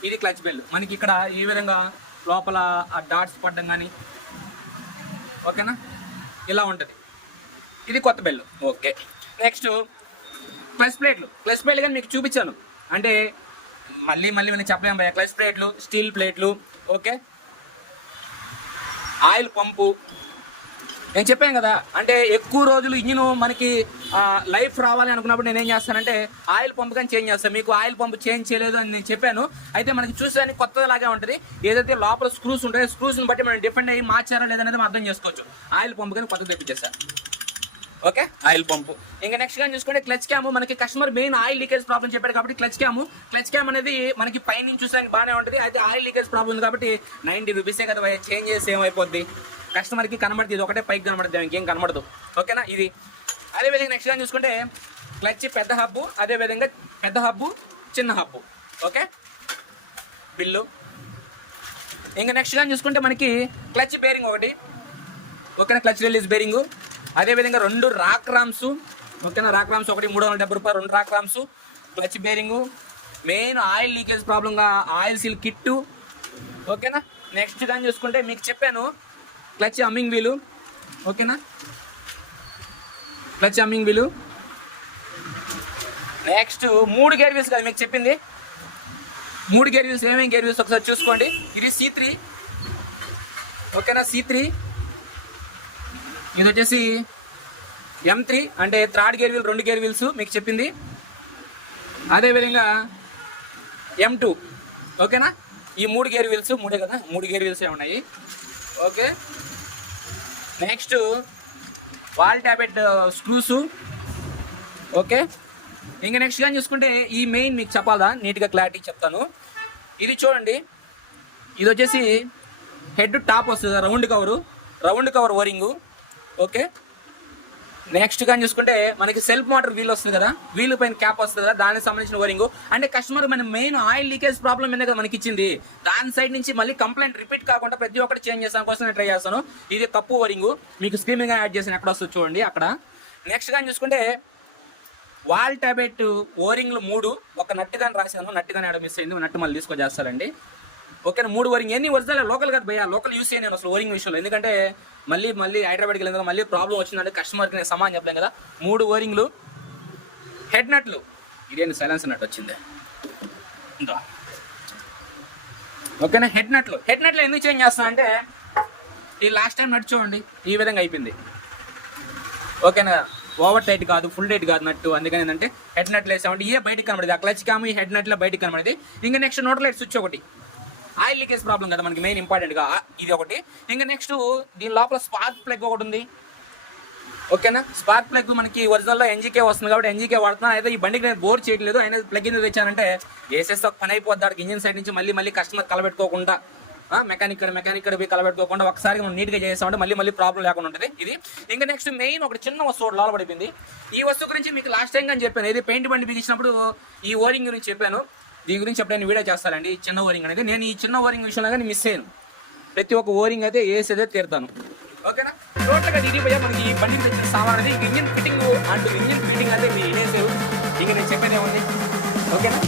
ఇది క్లచ్ బెల్. మనకి ఇక్కడ ఈ విధంగా లోపల ఆ డాట్స్ పడడం కానీ, ఓకేనా, ఇలా ఉంటుంది. ఇది కొత్త బెల్. ఓకే, నెక్స్ట్ క్లచ్ ప్లేట్లు. క్లచ్ ప్లేట్లు కానీ మీకు చూపించాను. అంటే మళ్ళీ నేను చెప్పలేము భయ్యా. క్లచ్ ప్లేట్లు, స్టీల్ ప్లేట్లు, ఓకే, ఆయిల్ పంపు. నేను చెప్పాను కదా, అంటే ఎక్కువ రోజులు ఇంజిన్ మనకి లైఫ్ రావాలి అనుకున్నప్పుడు నేను ఏం చేస్తానంటే ఆయిల్ పంపు కానీ చేంజ్ చేస్తాను. మీకు ఆయిల్ పంపు చేంజ్ చేయలేదు అని నేను చెప్పాను. అయితే మనకి చూసేదానికి కొత్తలాగే ఉంటుంది. ఏదైతే లోపల స్క్రూస్ ఉంటాయో స్క్రూస్ని బట్టి మనం డిపెండ్ అయ్యి మార్చారా లేదనేది మనం అర్థం చేసుకోవచ్చు. ఆయిల్ పంపు కానీ కొత్త తెప్పించేస్తాను. ఓకే, ఆయిల్ పంపు. ఇంకా నెక్స్ట్ కానీ చూసుకుంటే క్లచ్ క్యామ్. మనకి customer main oil leakage problem చెప్పాడు కాబట్టి క్లచ్ క్యామ్ అనేది మనకి పైనుంచి చూసానికి బాగానే ఉంటుంది. అయితే ఆయిల్ లీకేజ్ ప్రాబ్లం ఉంది కాబట్టి 90 రూపీసే కదా, చేంజ్ చేసి ఏమైపోద్ది, కస్టమర్కి కనబడుతుంది. ఇది ఒకటే పైకి కనబడుతుంది, ఇంకేం కనబడదు. ఓకేనా, ఇది. అదేవిధంగా నెక్స్ట్ కానీ చూసుకుంటే క్లచ్ పెద్ద హబ్బు, అదేవిధంగా పెద్ద హబ్బు, చిన్న హబ్బు. Okay, bill. ఇంకా నెక్స్ట్ కానీ చూసుకుంటే మనకి క్లచ్ బేరింగ్ ఒకటి. ఓకేనా, క్లచ్ రిలీజ్ బేరింగు. అదేవిధంగా 2 రాక్ రామ్స్. ఓకేనా, రాక్ రామ్స్ ఒకటి 370 రూపాయలు, 2 rocker arms. Clutch bearing. Main oil leakage ప్రాబ్లంగా ఆయిల్ సీల్ కిట్టు. ఓకేనా, నెక్స్ట్ కానీ చూసుకుంటే మీకు చెప్పాను క్లచ్ హమ్మింగ్ వీలు. ఓకేనా, clutch humming wheel. Next 3 gear wheels కదా మీకు చెప్పింది. 3 గేర్ వీల్స్. ఏమేమి గేర్ వీల్స్ ఒకసారి చూసుకోండి. ఇది C3. ఓకేనా, C3. ఇది వచ్చేసి M3 అంటే third gear wheel, 2 gear wheels మీకు చెప్పింది. అదేవిధంగా M2. ఓకేనా, ఈ 3 గేర్ వీల్స్. 3 కదా, 3 గేర్ వీల్స్ ఉన్నాయి. Okay, next valve tappet screws. Okay, ఇంకా నెక్స్ట్ కానీ చూసుకుంటే ఈ మెయిన్ మీకు చెప్పాలా, నీట్గా క్లారిటీ చెప్తాను. ఇది చూడండి, ఇది వచ్చేసి హెడ్ టాప్ వస్తుంది, round cover O-ring. Okay, next కానీ చూసుకుంటే మనకి సెల్ఫ్ మోటార్ వీల్ వస్తుంది కదా, వీల్ పైన క్యాప్ వస్తుంది కదా, దానికి సంబంధించిన ఓరింగ్. అంటే కస్టమర్ మన మెయిన్ ఆయిల్ లీకేజ్ ప్రాబ్లం మీద కదా మనకి ఇచ్చింది, దాని సైడ్ నుంచి మళ్ళీ కంప్లైంట్ రిపీట్ కాకుండా ప్రతి ఒక్కటి చేంజ్ చేసాను కోసం నేను ట్రై చేస్తాను. ఇది తప్పు ఓరింగ్, మీకు స్క్రీనింగ్ యాడ్ చేసాను, ఎక్కడ వస్తుంది చూడండి అక్కడ. నెక్స్ట్ కానీ చూసుకుంటే వాల్ ట్యాబెట్ ఓరింగ్లు 3, ఒక నట్టు కానీ రాశాను, నట్టు కానీ ఆడ మిస్ అయింది, నట్టు మళ్ళీ తీసుకొచ్చేస్తారండి. ఓకేనా, 3 ఓరింగ్. ఎన్ని ఒరిజినల్ లోకల్ కాదు భయ్యా, లోకల్ యూస్ చేయను అసలు ఓరింగ్ విషయంలో. ఎందుకంటే మళ్ళీ హైదరాబాద్కి వెళ్ళిన మళ్ళీ ప్రాబ్లం వచ్చిందంటే కస్టమర్కి నేను సమాన్ చెప్పలేం కదా. 3 ఓరింగ్లు. హెడ్ నట్లు. ఇదేంటి సైలెన్స్ నట్ వచ్చింది. ఓకేనా, హెడ్ నట్లు ఎందుకు చేంజ్ చేస్తున్నా అంటే ఈ లాస్ట్ టైం నట్టు చూడండి ఈ విధంగా అయిపోయింది. ఓకేనా, ఓవర్ టైట్ కాదు, ఫుల్ టైట్ కాదు నట్టు. అందుకని ఏంటంటే హెడ్ నట్లు వేసామంటే ఏ బయటకు కనబడేది, ఆ క్లచ్ కాము ఈ హెడ్ నట్లో బయటకు కనబడేది. ఇంకా నెక్స్ట్ నోట్ లైట్ స్విచ్ ఒకటి, ఆయిల్ లీకేజ్ ప్రాబ్లం కదా మనకి మెయిన్ ఇంపార్టెంట్గా, ఇది ఒకటి. ఇంకా నెక్స్ట్ దీని లోపల స్పార్క్ ప్లగ్ ఒకటి ఉంది. ఓకేనా, స్పార్క్ ప్లగ్ మనకి ఒరిజినల్లో NGK వస్తుంది కాబట్టి NGK వాడుతున్నాను. అయితే ఈ బండికి నేను బోర్ చేయట్లేదు, అయినా ప్లగ్ ఎందుకు తెచ్చానంటే వేసేస్తే ఒక పని అయిపోద్ది, దానికి ఇంజిన్ సైడ్ నుంచి మళ్ళీ కస్టమర్ కలబెట్టుకోకుండా మెకానిక్ ఇక్కడ పోయి కలబెట్టుకోకుండా ఒకసారి మనం నీట్గా చేసామంటే మళ్ళీ ప్రాబ్లం లేకుండా ఉంటుంది ఇది. ఇంకా నెక్స్ట్ మెయిన్ ఒకటి చిన్న వస్తువు లోపల పడిపోయింది. ఈ వస్తువు గురించి మీకు లాస్ట్ టైం కానీ చెప్పాను, ఇది పెయింట్ బండి బిగించినప్పుడు ఈ ఓరింగ్ గురించి చెప్పాను. దీని గురించి ఎప్పుడైనా వీడియో చేస్తానండి. ఈ చిన్న ఓరింగ్ అనేది నేను ఈ చిన్న ఓరింగ్ విషయంలో కానీ మిస్ అయ్యాను. ప్రతి ఒక్క ఓరింగ్ అయితే వేసేదే తీరుతాను. ఓకేనా? టోటల్గా ఇది భయ్యా మనకి ఈ బండికి తెచ్చిన సామాన్ అనేది ఇంజిన్ ఫిట్టింగ్ అంటూ ఇంజిన్ ఫిట్టింగ్ అయితే మీరు ఇదేసేవు. ఇక నేను చెప్పేది ఏముంది. ఓకేనా?